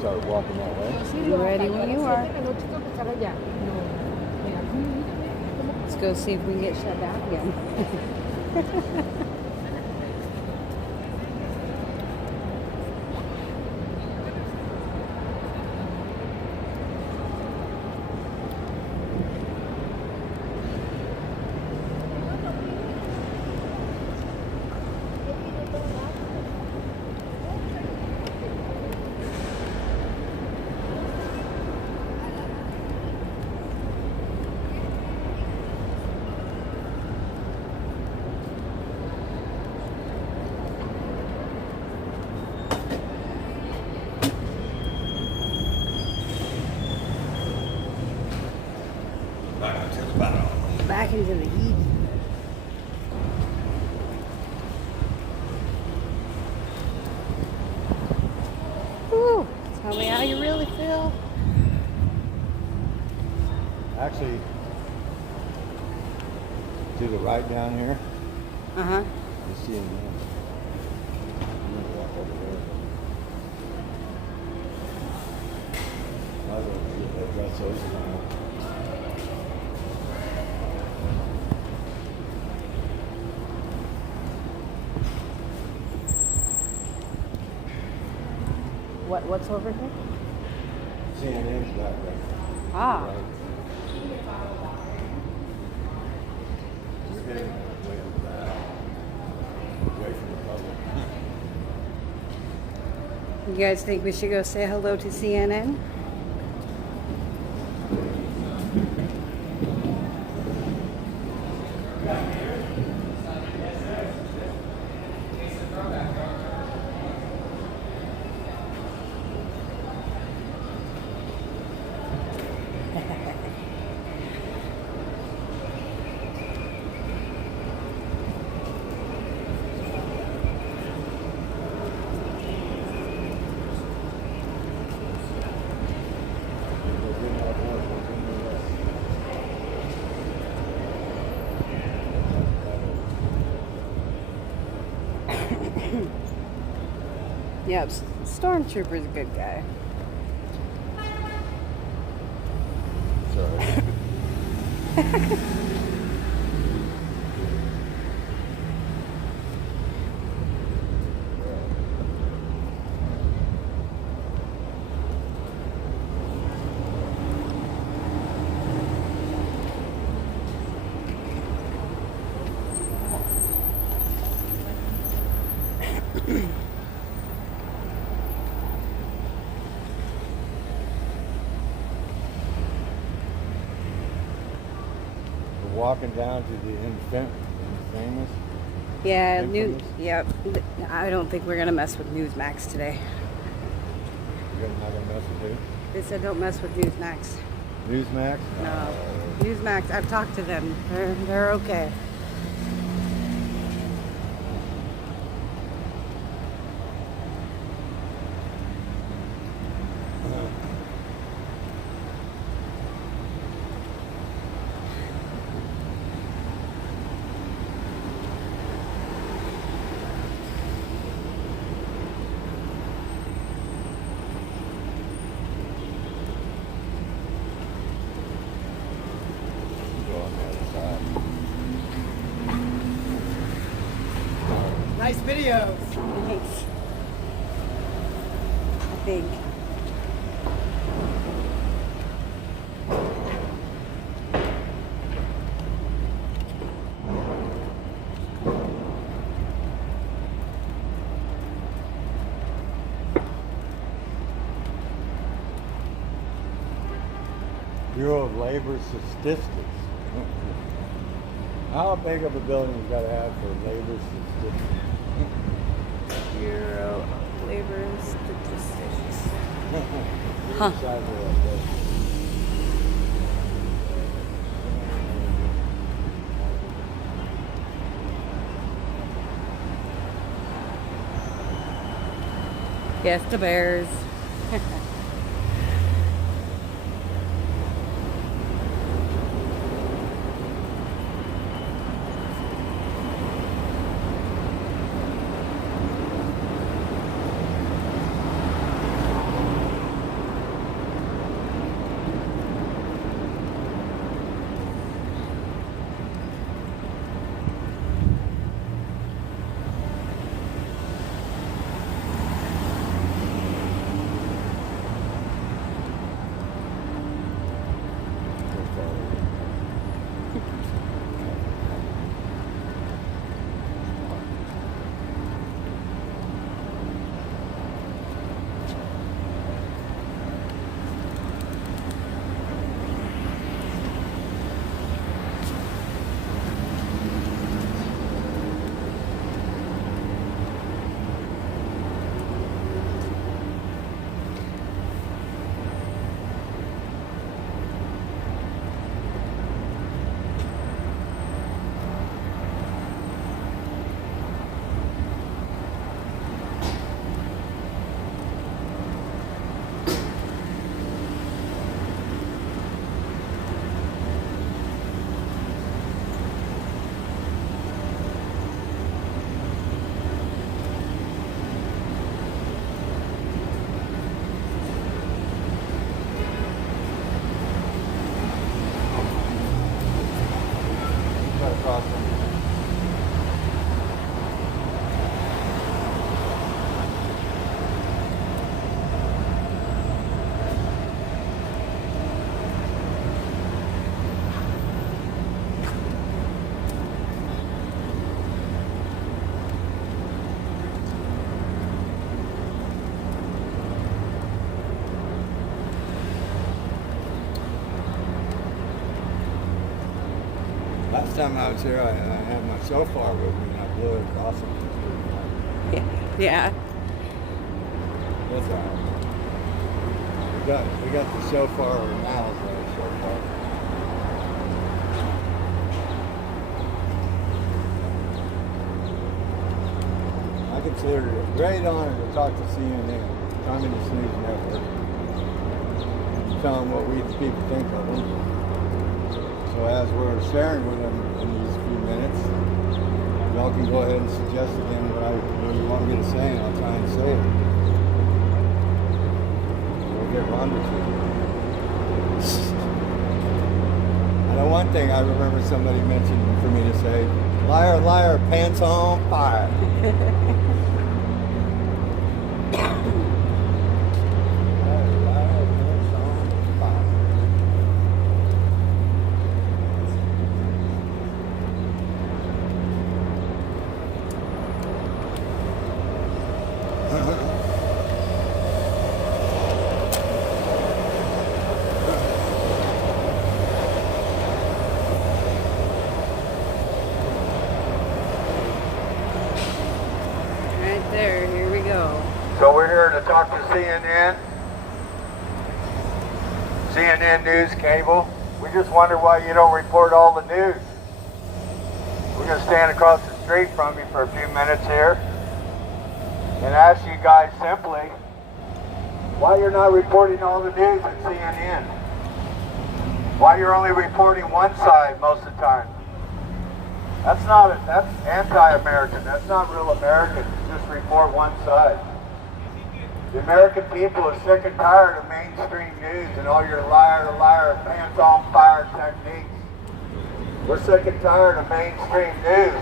Start walking that way. You ready when you are. Let's go see if we can get shut down again. Back to the battle. Back into the heat. Whew. Tell me how you really feel. Actually, to the right down here, Uh-huh. you see him there. I'm gonna walk over there. I don't know, they've got those now. What's over here? CNN's back there. Ah. Right. We're getting way up back, away from the public. You guys think we should go say hello to CNN? Yep, Stormtrooper's a good guy. Sorry. Walking down to the infamous. Yeah, Infamous? yep. I don't think we're gonna mess with Newsmax today. You're not gonna mess with who? They said don't mess with Newsmax. Newsmax? No, Newsmax. I've talked to them. They're okay. Go on the other side. Nice videos. Thanks. I think. Bureau of Labor Statistics. How big of a building you gotta have for labor statistics? Bureau of Labor Statistics. Huh. Yes, the Bears. across them. Last time I was here, I had my shofar with me and I blew it across them. Yeah. That's all right. We got the shofar, or now is the shofar. I consider it a great honor to talk to CNN, Communist News Network, and tell them what we the people think of them. So as we're sharing with them in these few minutes, y'all can go ahead and suggest to them what you want me to say, and I'll try and say it. We'll get on with you. I know one thing I remember somebody mentioned for me to say, liar, liar, pants on fire. There, here we go. So we're here to talk to CNN, CNN News Cable. We just wonder why you don't report all the news. We're going to stand across the street from you for a few minutes here and ask you guys simply why you're not reporting all the news at CNN. Why you're only reporting one side most of the time. That's anti-American. That's not real American. Just report one side. The American people are sick and tired of mainstream news and all your liar, liar, pants on fire techniques. We're sick and tired of mainstream news.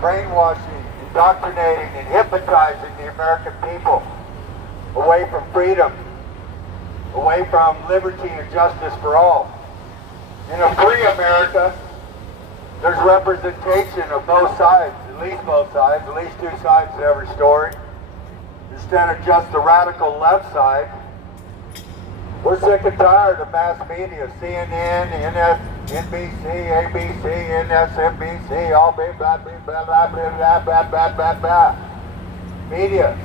Brainwashing, indoctrinating, and hypnotizing the American people away from freedom, away from liberty and justice for all. In a free America, there's representation of both sides, at least two sides to every story. Instead of just the radical left side, we're sick and tired of mass media, CNN, NBC, ABC, NSNBC, all blah, blah, blah, blah, blah, blah, blah, blah, blah, blah. Media.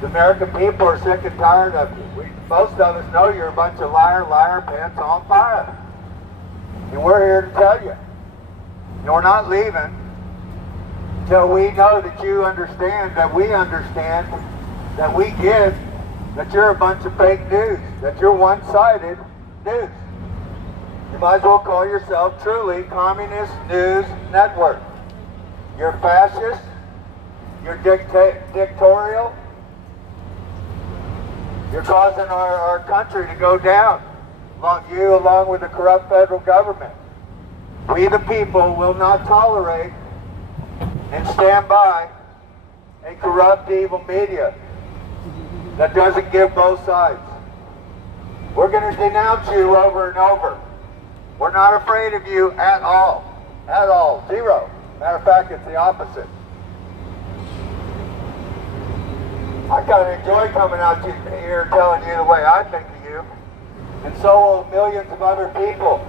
The American people are sick and tired of you. Most of us know you're a bunch of liar, liar, pants on fire. And we're here to tell you. And we're not leaving until we know that you understand, that we understand, that we get that you're a bunch of fake news, that you're one-sided news. You might as well call yourself truly Communist News Network. You're fascist, you're dictatorial, you're causing our country to go down, along with the corrupt federal government. We the people will not tolerate and stand by a corrupt, evil media that doesn't give both sides. We're going to denounce you over and over. We're not afraid of you at all. At all. Zero. Matter of fact, it's the opposite. I kind of enjoy coming out to here telling you the way I think of you. And so will millions of other people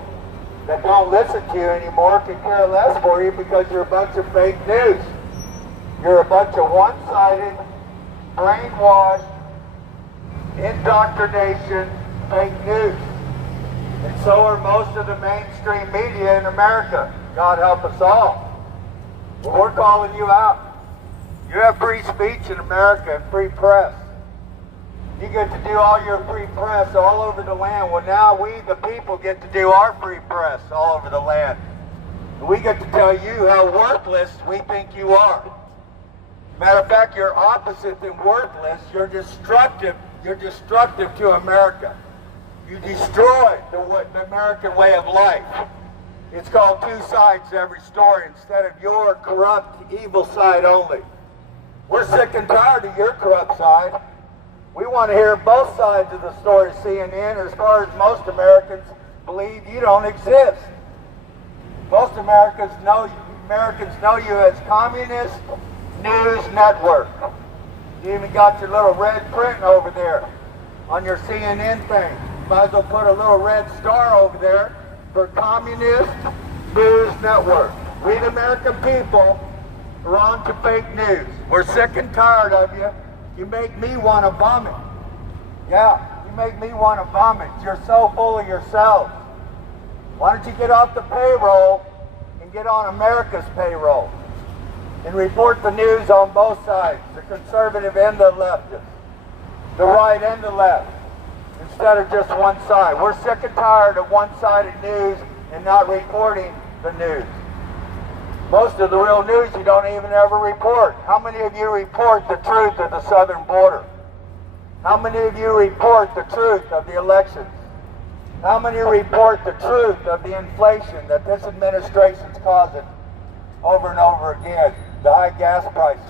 that don't listen to you anymore can care less for you because you're a bunch of fake news. You're a bunch of one-sided, brainwashed, indoctrination, fake news. And so are most of the mainstream media in America. God help us all. But we're calling you out. You have free speech in America and free press. You get to do all your free press all over the land. Well, now we, the people, get to do our free press all over the land. And we get to tell you how worthless we think you are. Matter of fact, you're opposite than worthless. You're destructive. You're destructive to America. You destroy the American way of life. It's called Two Sides to Every Story instead of your corrupt, evil side only. We're sick and tired of your corrupt side. We want to hear both sides of the story, CNN, as far as most Americans believe you don't exist. Most Americans know you as Communist News Network. You even got your little red print over there on your CNN thing. Might as well put a little red star over there for Communist News Network. We the American people are on to fake news. We're sick and tired of you. You make me want to vomit. Yeah, you make me want to vomit. You're so full of yourselves. Why don't you get off the payroll and get on America's payroll and report the news on both sides, the conservative and the leftist, the right and the left, instead of just one side. We're sick and tired of one-sided news and not reporting the news. Most of the real news you don't even ever report. How many of you report the truth of the southern border? How many of you report the truth of the elections? How many report the truth of the inflation that this administration's causing over and over again, the high gas prices?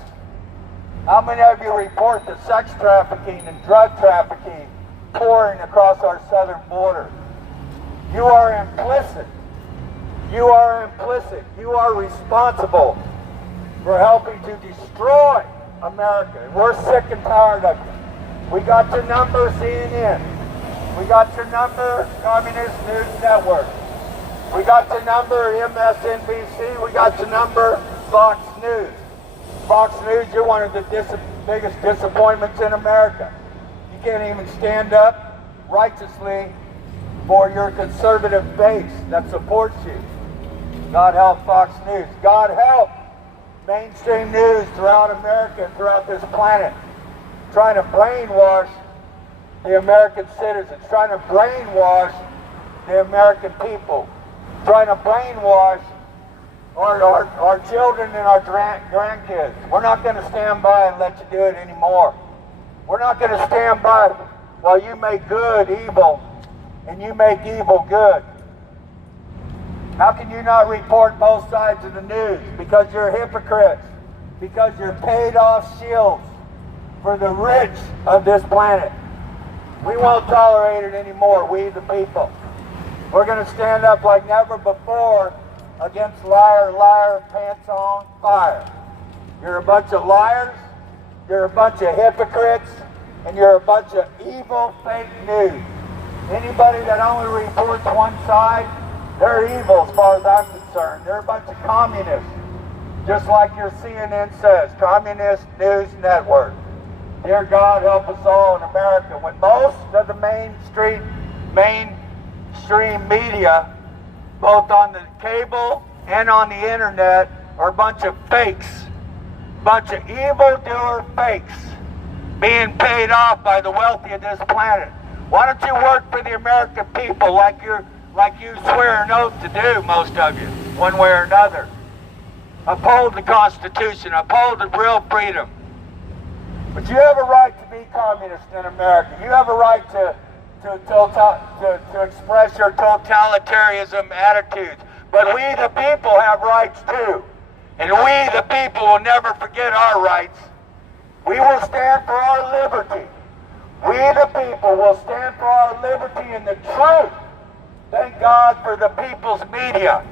How many of you report the sex trafficking and drug trafficking pouring across our southern border? You are implicit. You are implicit. You are responsible for helping to destroy America. And we're sick and tired of it. We got your number, CNN. We got your number, Communist News Network. We got your number, MSNBC. We got your number, Fox News. Fox News, you're one of the biggest disappointments in America. You can't even stand up righteously for your conservative base that supports you. God help Fox News. God help mainstream news throughout America and throughout this planet, trying to brainwash the American citizens, trying to brainwash the American people, trying to brainwash our children and our grandkids. We're not going to stand by and let you do it anymore. We're not going to stand by while you make good evil and you make evil good. How can you not report both sides of the news? Because you're hypocrites. Because you're paid off shields for the rich of this planet. We won't tolerate it anymore, we the people. We're going to stand up like never before against liar, liar, pants on fire. You're a bunch of liars, you're a bunch of hypocrites, and you're a bunch of evil fake news. Anybody that only reports one side, they're evil as far as I'm concerned. They're a bunch of communists. Just like your CNN says, Communist News Network. Dear God, help us all in America. When most of the mainstream media, both on the cable and on the internet, are a bunch of fakes. Bunch of evildoer fakes being paid off by the wealthy of this planet. Why don't you work for the American people like you swear an oath to do, most of you, one way or another? Uphold the Constitution, uphold the real freedom. But you have a right to be communist in America. You have a right to express your totalitarianism attitudes. But we the people have rights too. And we the people will never forget our rights. We will stand for our liberty. We the people will stand for our liberty and the truth. Thank God for the people's media.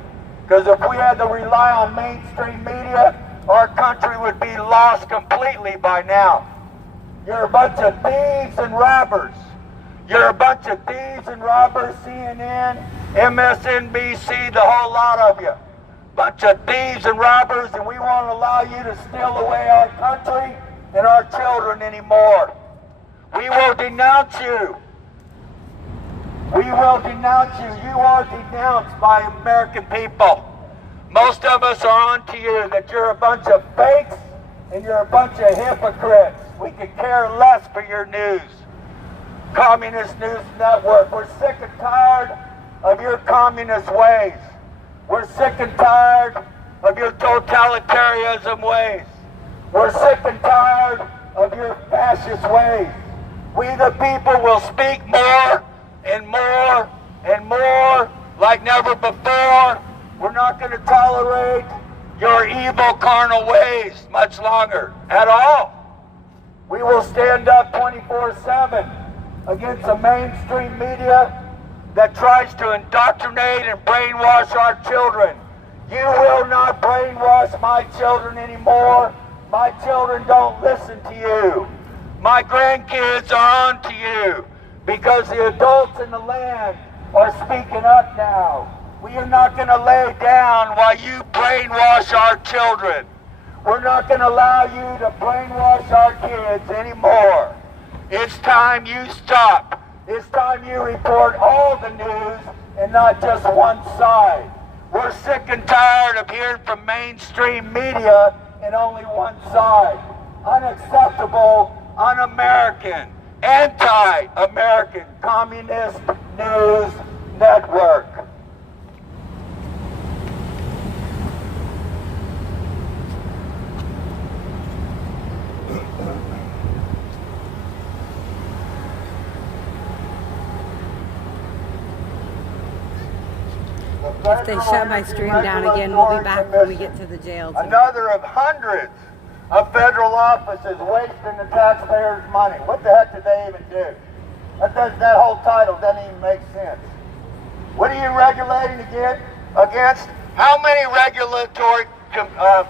Because if we had to rely on mainstream media, our country would be lost completely by now. You're a bunch of thieves and robbers. You're a bunch of thieves and robbers, CNN, MSNBC, the whole lot of you. Bunch of thieves and robbers, and we won't allow you to steal away our country and our children anymore. We will denounce you. We will denounce you. You are denounced by American people. Most of us are on to you that you're a bunch of fakes and you're a bunch of hypocrites. We could care less for your news. Communist News Network, we're sick and tired of your communist ways. We're sick and tired of your totalitarianism ways. We're sick and tired of your fascist ways. We the people will speak more and more and more like never before not going to tolerate your evil carnal ways much longer at all. We will stand up 24/7 against the mainstream media that tries to indoctrinate and brainwash our children. You will not brainwash my children anymore. My children don't listen to you. My grandkids are on to you because the adults in the land are speaking up now. We are not going to lay down while you brainwash our children. We're not going to allow you to brainwash our kids anymore. It's time you stop. It's time you report all the news and not just one side. We're sick and tired of hearing from mainstream media and only one side. Unacceptable, un-American, anti-American communist news network. If they shut my stream down again, we'll be back when we get to the jail tonight. Another of hundreds of federal offices wasting the taxpayers' money. What the heck did they even do? That whole title doesn't even make sense. What are you regulating against? How many regulatory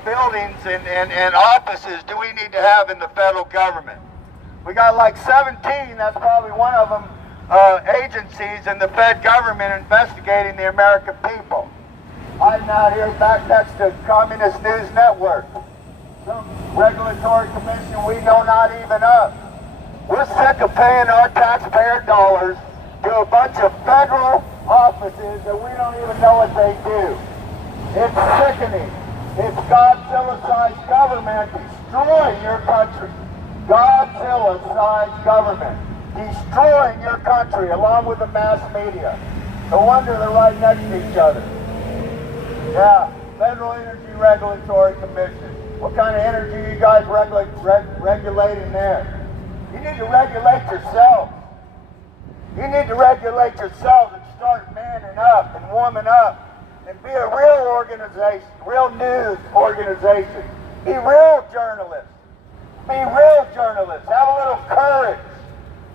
buildings and offices do we need to have in the federal government? We got like 17, that's probably one of them, agencies in the Fed government investigating the American people. I'm out here back next to Communist News Network. Some regulatory commission we know not even of. We're sick of paying our taxpayer dollars to a bunch of federal offices that we don't even know what they do. It's sickening. It's Godzilla-sized government destroying your country. Godzilla-sized government destroying your country along with the mass media. No wonder they're right next to each other. Yeah, Federal Energy Regulatory Commission. What kind of energy are you guys regulating there? You need to regulate yourself. You need to regulate yourself and start manning up and warming up and be a real organization, real news organization. Be real journalists. Be real journalists. Have a little courage.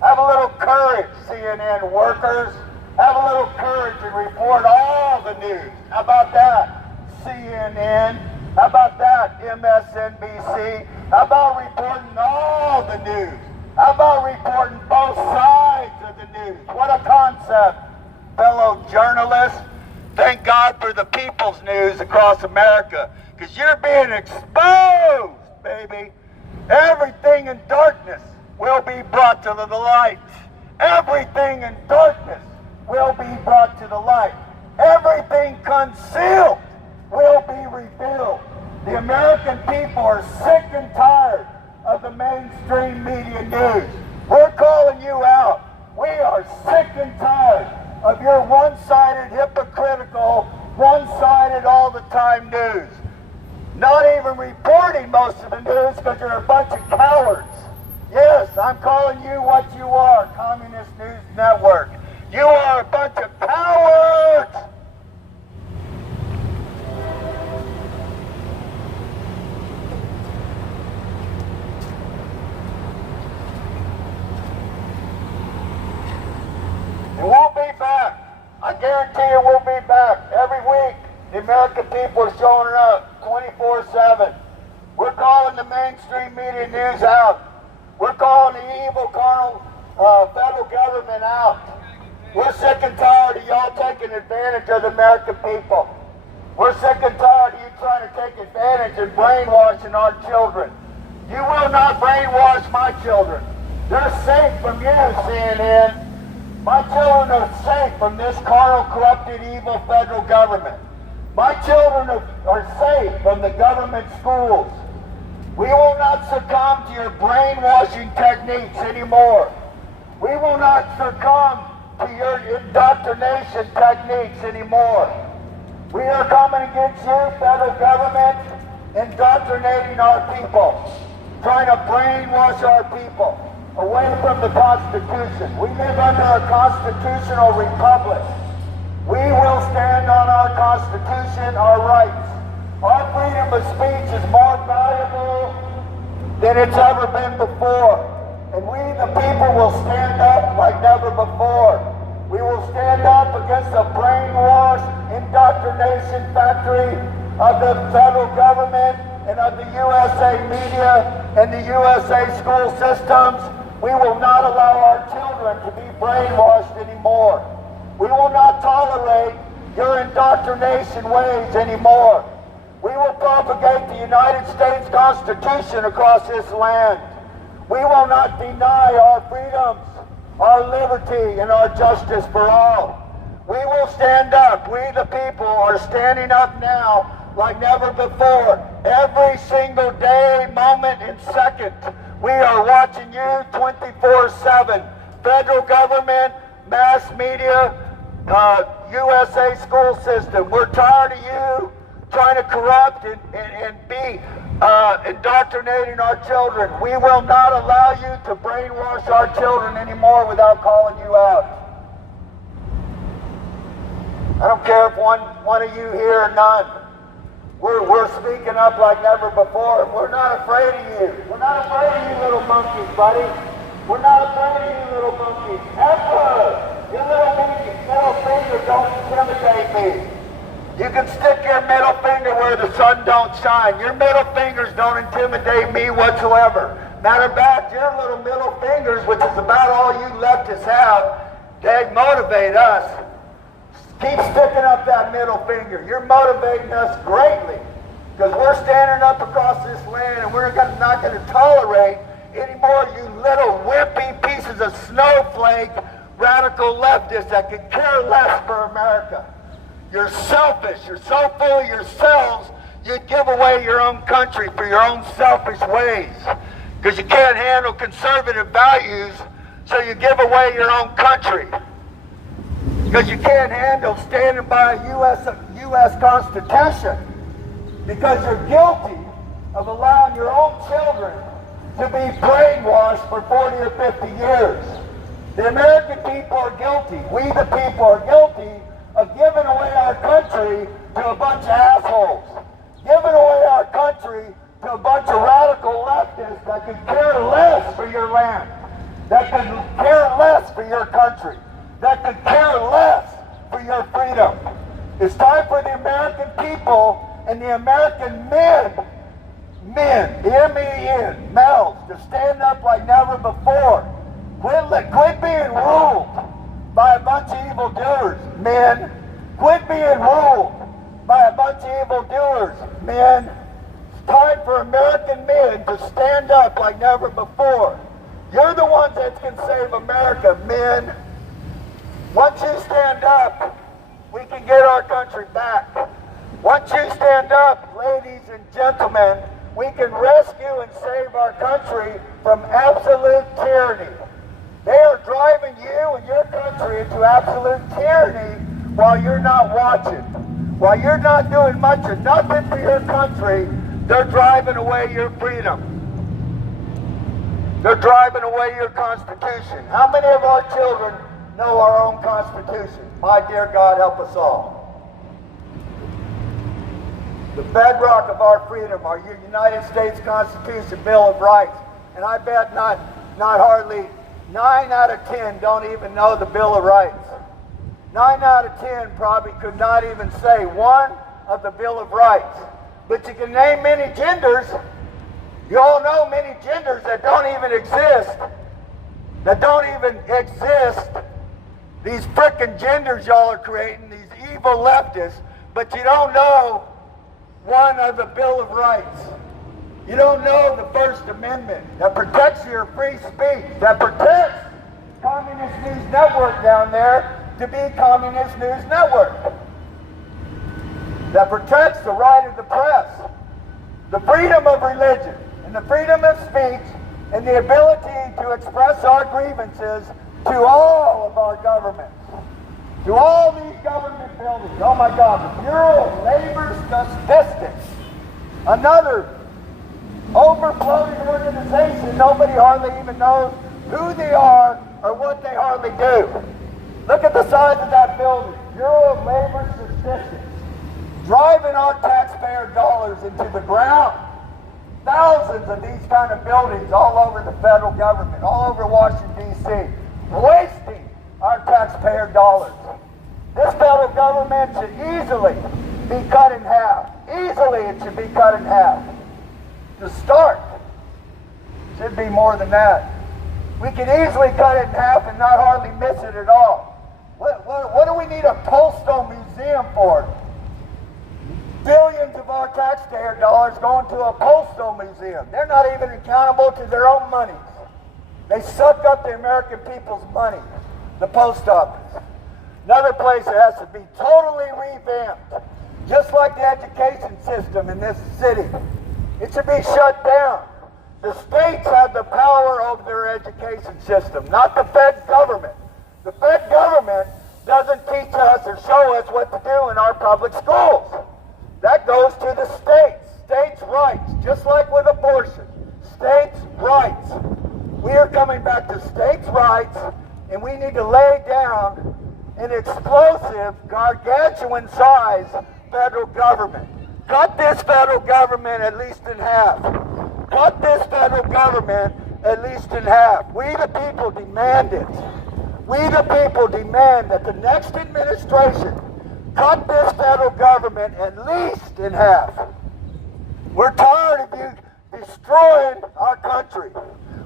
Have a little courage, CNN workers. Have a little courage and report all the news. How about that, CNN? How about that, MSNBC? How about reporting all the news? How about reporting both sides of the news? What a concept, fellow journalists. Thank God for the People's News across America, because you're being exposed, baby. Everything in darkness will be brought to the light. Everything in darkness will be brought to the light. Everything concealed will be revealed. The American people are sick and tired of the mainstream media news. We're calling you out. We are sick and tired of your one-sided, hypocritical, one-sided all the time news. Not even reporting most of the news because you're a bunch of cowards. Yes, I'm calling you what you are, Communist News Network. You are a bunch of cowards! And we'll be back. I guarantee you we'll be back. Every week, the American people are showing up 24/7. We're calling the mainstream media news out. We're calling the evil, carnal federal government out. We're sick and tired of y'all taking advantage of the American people. We're sick and tired of you trying to take advantage and brainwashing our children. You will not brainwash my children. They're safe from you, CNN. My children are safe from this carnal, corrupted, evil federal government. My children are safe from the government schools. We will not succumb to your brainwashing techniques anymore. We will not succumb to your indoctrination techniques anymore. We are coming against you, federal government, indoctrinating our people, trying to brainwash our people away from the Constitution. We live under a constitutional republic. We will stand on our Constitution. Constitution our rights. Our freedom of speech is more valuable than it's ever been before. And we, the people, will stand up like never before. We will stand up against the brainwash indoctrination factory of the federal government and of the USA media and the USA school systems. We will not allow our children to be brainwashed anymore. We will not tolerate your indoctrination ways anymore. We will propagate the United States Constitution across this land. We will not deny our freedoms, our liberty, and our justice for all. We will stand up. We, the people, are standing up now like never before. Every single day, moment, and second, we are watching you 24/7. Federal government, mass media, USA school system. We're tired of you trying to corrupt and be indoctrinating our children. We will not allow you to brainwash our children anymore without calling you out. I don't care if one of you here or none. We're speaking up like never before. We're not afraid of you. We're not afraid of you little monkeys, buddy. We're not afraid of you little monkeys. Ever. Your middle finger don't intimidate me. You can stick your middle finger where the sun don't shine. Your middle fingers don't intimidate me whatsoever. Matter of fact, your little middle fingers, which is about all you leftists have, they motivate us. Keep sticking up that middle finger. You're motivating us greatly because we're standing up across this land and we're not going to tolerate any more you little wimpy pieces of snowflake radical leftists that could care less for America. You're selfish. You're so full of yourselves, you'd give away your own country for your own selfish ways. Because you can't handle conservative values, so you give away your own country. Because you can't handle standing by a U.S. Constitution. Because you're guilty of allowing your own children to be brainwashed for 40 or 50 years. The American people are guilty. We the people are guilty of giving away our country to a bunch of assholes. Giving away our country to a bunch of radical leftists that could care less for your land. That could care less for your country. That could care less for your freedom. It's time for the American people and the American men, M-E-N, males, to stand up like never before. Quit being ruled by a bunch of evildoers, men. Quit being ruled by a bunch of evildoers, men. It's time for American men to stand up like never before. You're the ones that can save America, men. Once you stand up, we can get our country back. Once you stand up, ladies and gentlemen, we can rescue and save our country from absolute tyranny. They are driving you and your country into absolute tyranny while you're not watching. While you're not doing much or nothing for your country, they're driving away your freedom. They're driving away your Constitution. How many of our children know our own Constitution? My dear God, help us all. The bedrock of our freedom, our United States Constitution, Bill of Rights. And I bet not hardly 9 out of 10 don't even know the Bill of Rights. 9 out of 10 probably could not even say one of the Bill of Rights. But you can name many genders. You all know many genders that don't even exist. That don't even exist. These frickin' genders y'all are creating, these evil leftists, but you don't know one of the Bill of Rights. You don't know the First Amendment that protects your free speech, that protects Communist News Network down there to be Communist News Network, that protects the right of the press, the freedom of religion, and the freedom of speech, and the ability to express our grievances to all of our governments, to all these government buildings. Oh my God, the Bureau of Labor Statistics, another overflowing organization. Nobody hardly even knows who they are or what they hardly do. Look at the size of that building. Bureau of Labor Statistics. driving our taxpayer dollars into the ground. Thousands of these kind of buildings all over the federal government, all over Washington, D.C., wasting our taxpayer dollars. This federal government should easily be cut in half. Easily it should be cut in half. To start, should be more than that. We can easily cut it in half and not hardly miss it at all. What do we need a postal museum for? Billions of our taxpayer dollars going to a postal museum. They're not even accountable to their own money. They suck up the American people's money, the post office. Another place that has to be totally revamped, just like the education system in this city. It should be shut down. The states have the power over their education system, not the Fed government. The Fed government doesn't teach us or show us what to do in our public schools. That goes to the states. States' rights, just like with abortion. States' rights. We are coming back to states' rights, and we need to lay down an explosive, gargantuan size federal government. Cut this federal government at least in half. Cut this federal government at least in half. We the people demand it. We the people demand that the next administration cut this federal government at least in half. We're tired of you destroying our country.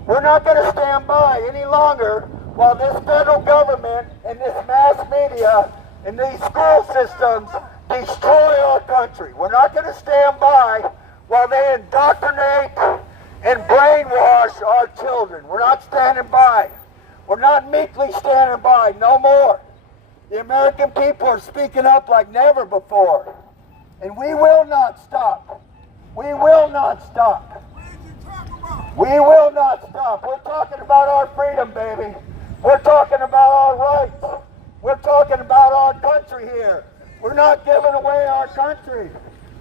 We're not going to stand by any longer while this federal government and this mass media and these school systems destroy our country. We're not going to stand by while they indoctrinate and brainwash our children. We're not standing by. We're not meekly standing by, no more. The American people are speaking up like never before. And we will not stop. We will not stop. We will not stop. We're talking about our freedom, baby. We're talking about our rights. We're talking about our country here. We're not giving away our country.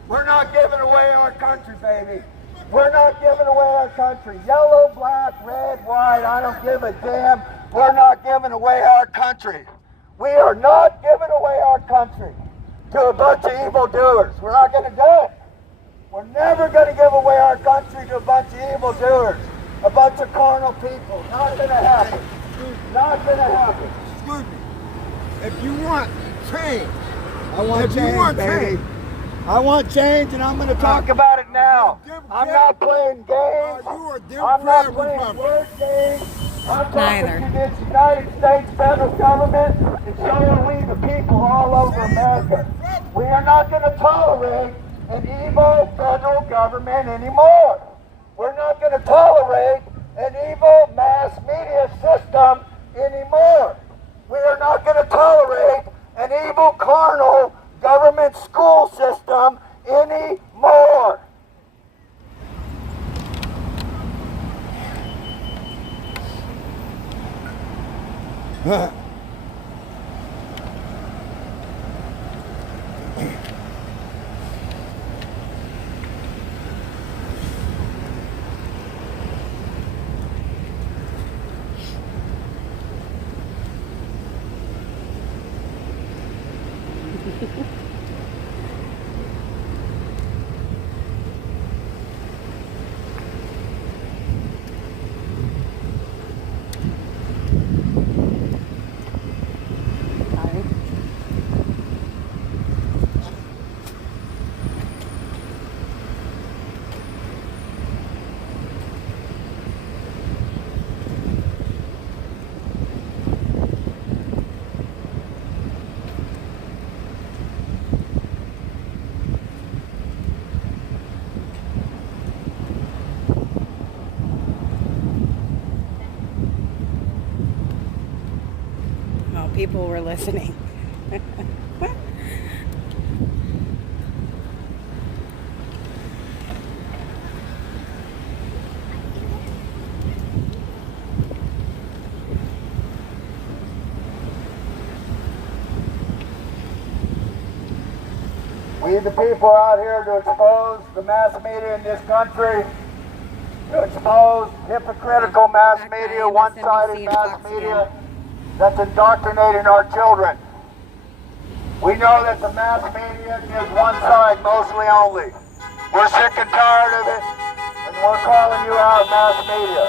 We're not giving away our country, baby. We're not giving away our country. Yellow, black, red, white, I don't give a damn. We're not giving away our country. We are not giving away our country to a bunch of evildoers. We're not going to do it. We're never going to give away our country to a bunch of evildoers, a bunch of carnal people. Not going to happen. Not going to happen. Excuse me. If you want change, I want if you want baby. change, I want change, and I'm going to talk about it now. I'm not playing games. I'm not playing word games. I'm talking to this United States federal government and showing we the people all over America. We are not going to tolerate an evil federal government anymore. We're not going to tolerate an evil mass media system anymore. We are not going to tolerate an evil carnal government school system anymore. People were listening. We the people out here to expose the mass media in this country, to expose hypocritical mass media, one-sided mass media that's indoctrinating our children. We know that the mass media gives one side mostly only. We're sick and tired of it, and we're calling you out, mass media.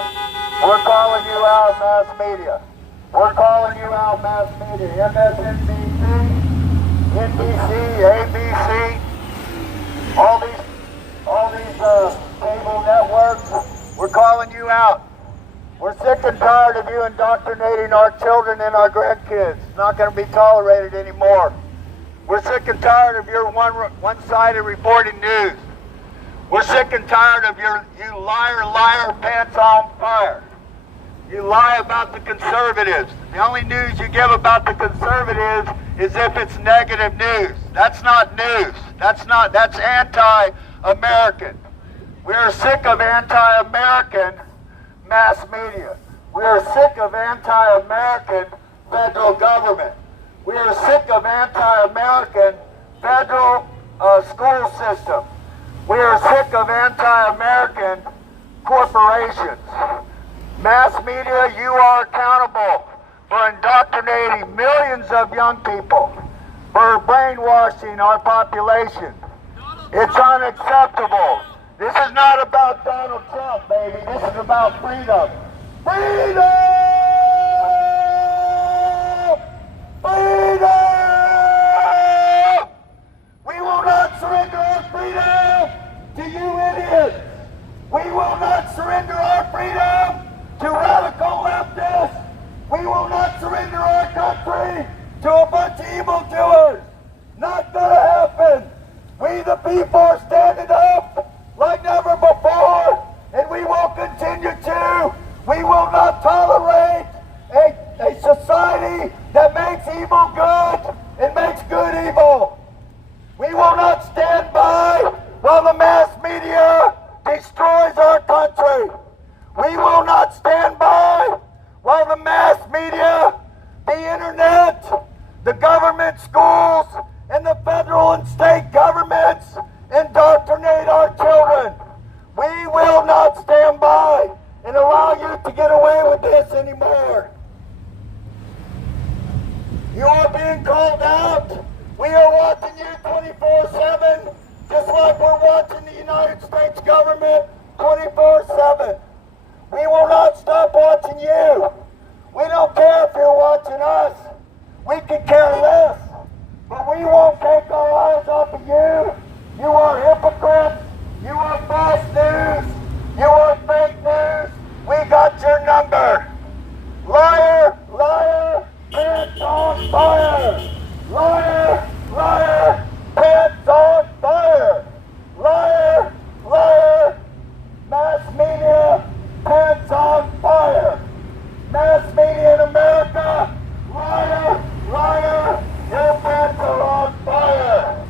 We're calling you out, mass media. We're calling you out, mass media. MSNBC, NBC, ABC, all these cable networks, we're calling you out. We're sick and tired of you indoctrinating our children and our grandkids. It's not going to be tolerated anymore. We're sick and tired of your one-sided reporting news. We're sick and tired of you liar, pants on fire. You lie about the conservatives. The only news you give about the conservatives is if it's negative news. That's not news. That's anti-American. We are sick of anti-American mass media. We are sick of anti-American federal government. We are sick of anti-American federal school system. We are sick of anti-American corporations. Mass media, you are accountable for indoctrinating millions of young people, for brainwashing our population. It's unacceptable. This is not about Donald Trump, baby. This is about freedom. Freedom! Freedom! We will not surrender our freedom to you idiots. We will not surrender our freedom to radical leftists. We will not surrender our country to a bunch of evildoers. Not gonna happen. We the people are standing up like never before, and we will continue to. We will not tolerate a society that makes evil good and makes good evil. We will not stand by while the mass media destroys our country. We will not stand by while the mass media, the internet, the government schools, and the federal and state governments indoctrinate our children. We will not stand by and allow you to get away with this anymore. You are being called out. We are watching you 24/7, just like we're watching the United States government 24/7. We will not stop watching you. We don't care if you're watching us. We could care less. But we won't take our eyes off of you. You are hypocrites. You are false news. You are fake news. We got your number. Liar, liar, pants on fire. Liar, liar, pants on fire. Liar, liar, mass media, pants on fire. Mass media in America, liar, liar, your pants are on fire.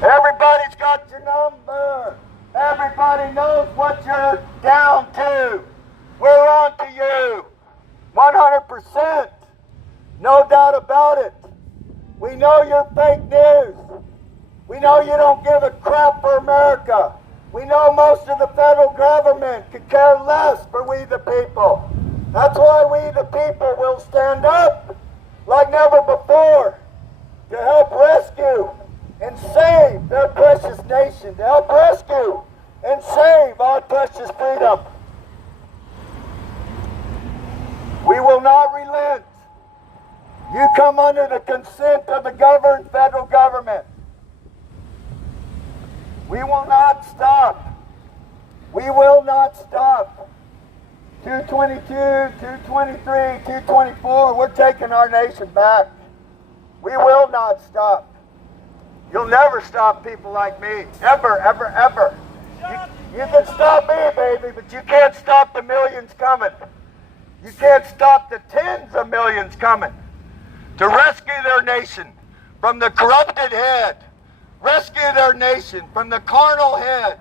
Everybody's got your number. Everybody knows what you're down to. We're on to you. 100%. No doubt about it. We know you're fake news. We know you don't give a crap for America. We know most of the federal government could care less for we the people. That's why we the people will stand up like never before to help rescue and save their precious nation, to help rescue and save our precious freedom. We will not relent. You come under the consent of the governed federal government. We will not stop. We will not stop. 222, 223, 224, we're taking our nation back. We will not stop. You'll never stop people like me. Ever, ever, ever. You can stop me, baby, but you can't stop the millions coming. You can't stop the tens of millions coming to rescue their nation from the corrupted head. Rescue their nation from the carnal head.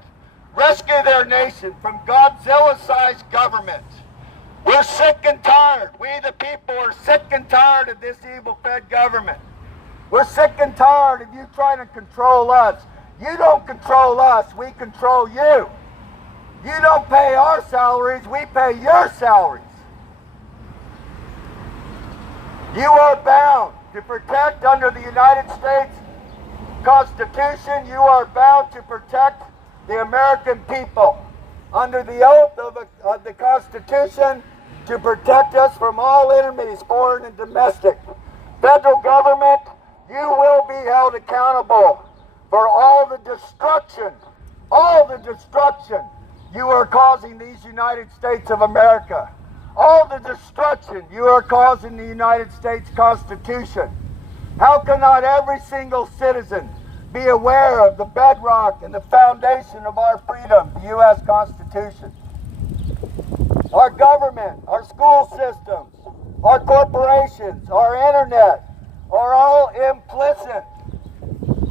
Rescue their nation from Godzilla-sized government. We're sick and tired. We the people are sick and tired of this evil fed government. We're sick and tired of you trying to control us. You don't control us, we control you. You don't pay our salaries, we pay your salaries. You are bound to protect under the United States Constitution. You are bound to protect the American people under the oath of the Constitution, to protect us from all enemies, foreign and domestic. Federal government, you will be held accountable for all the destruction you are causing these United States of America. All the destruction you are causing the United States Constitution. How can not every single citizen be aware of the bedrock and the foundation of our freedom, the U.S. Constitution? Our government, our school systems, our corporations, our internet are all implicit,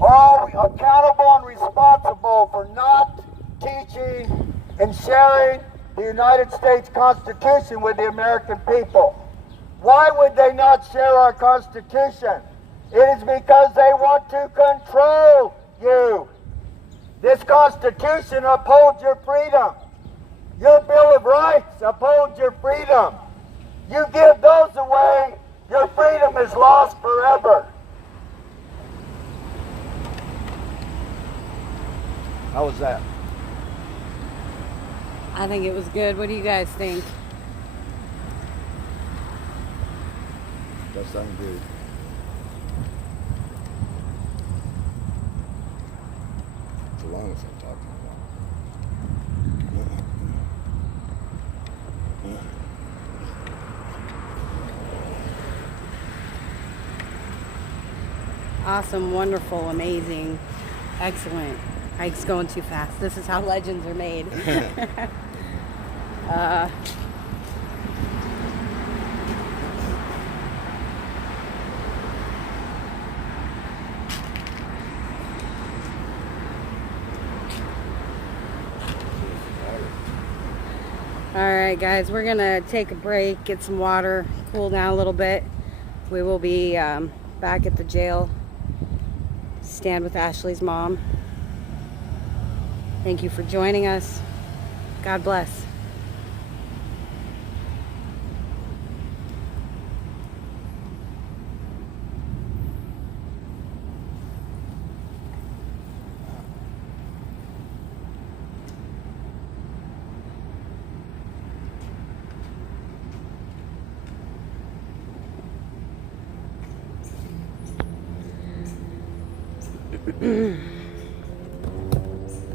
are all accountable and responsible for not teaching and sharing the United States Constitution with the American people. Why would they not share our Constitution? It is because they want to control you. This Constitution upholds your freedom. Your Bill of Rights upholds your freedom. You give those away, your freedom is lost forever. How was that? I think it was good. What do you guys think? That sounds good. It's the longest I'm talking about. Awesome, wonderful, amazing, excellent. Ike's going too fast. This is how legends are made. All right, guys, we're gonna take a break, get some water, cool down a little bit. We will be back at the jail. Stand with Ashley's mom. Thank you for joining us. God bless.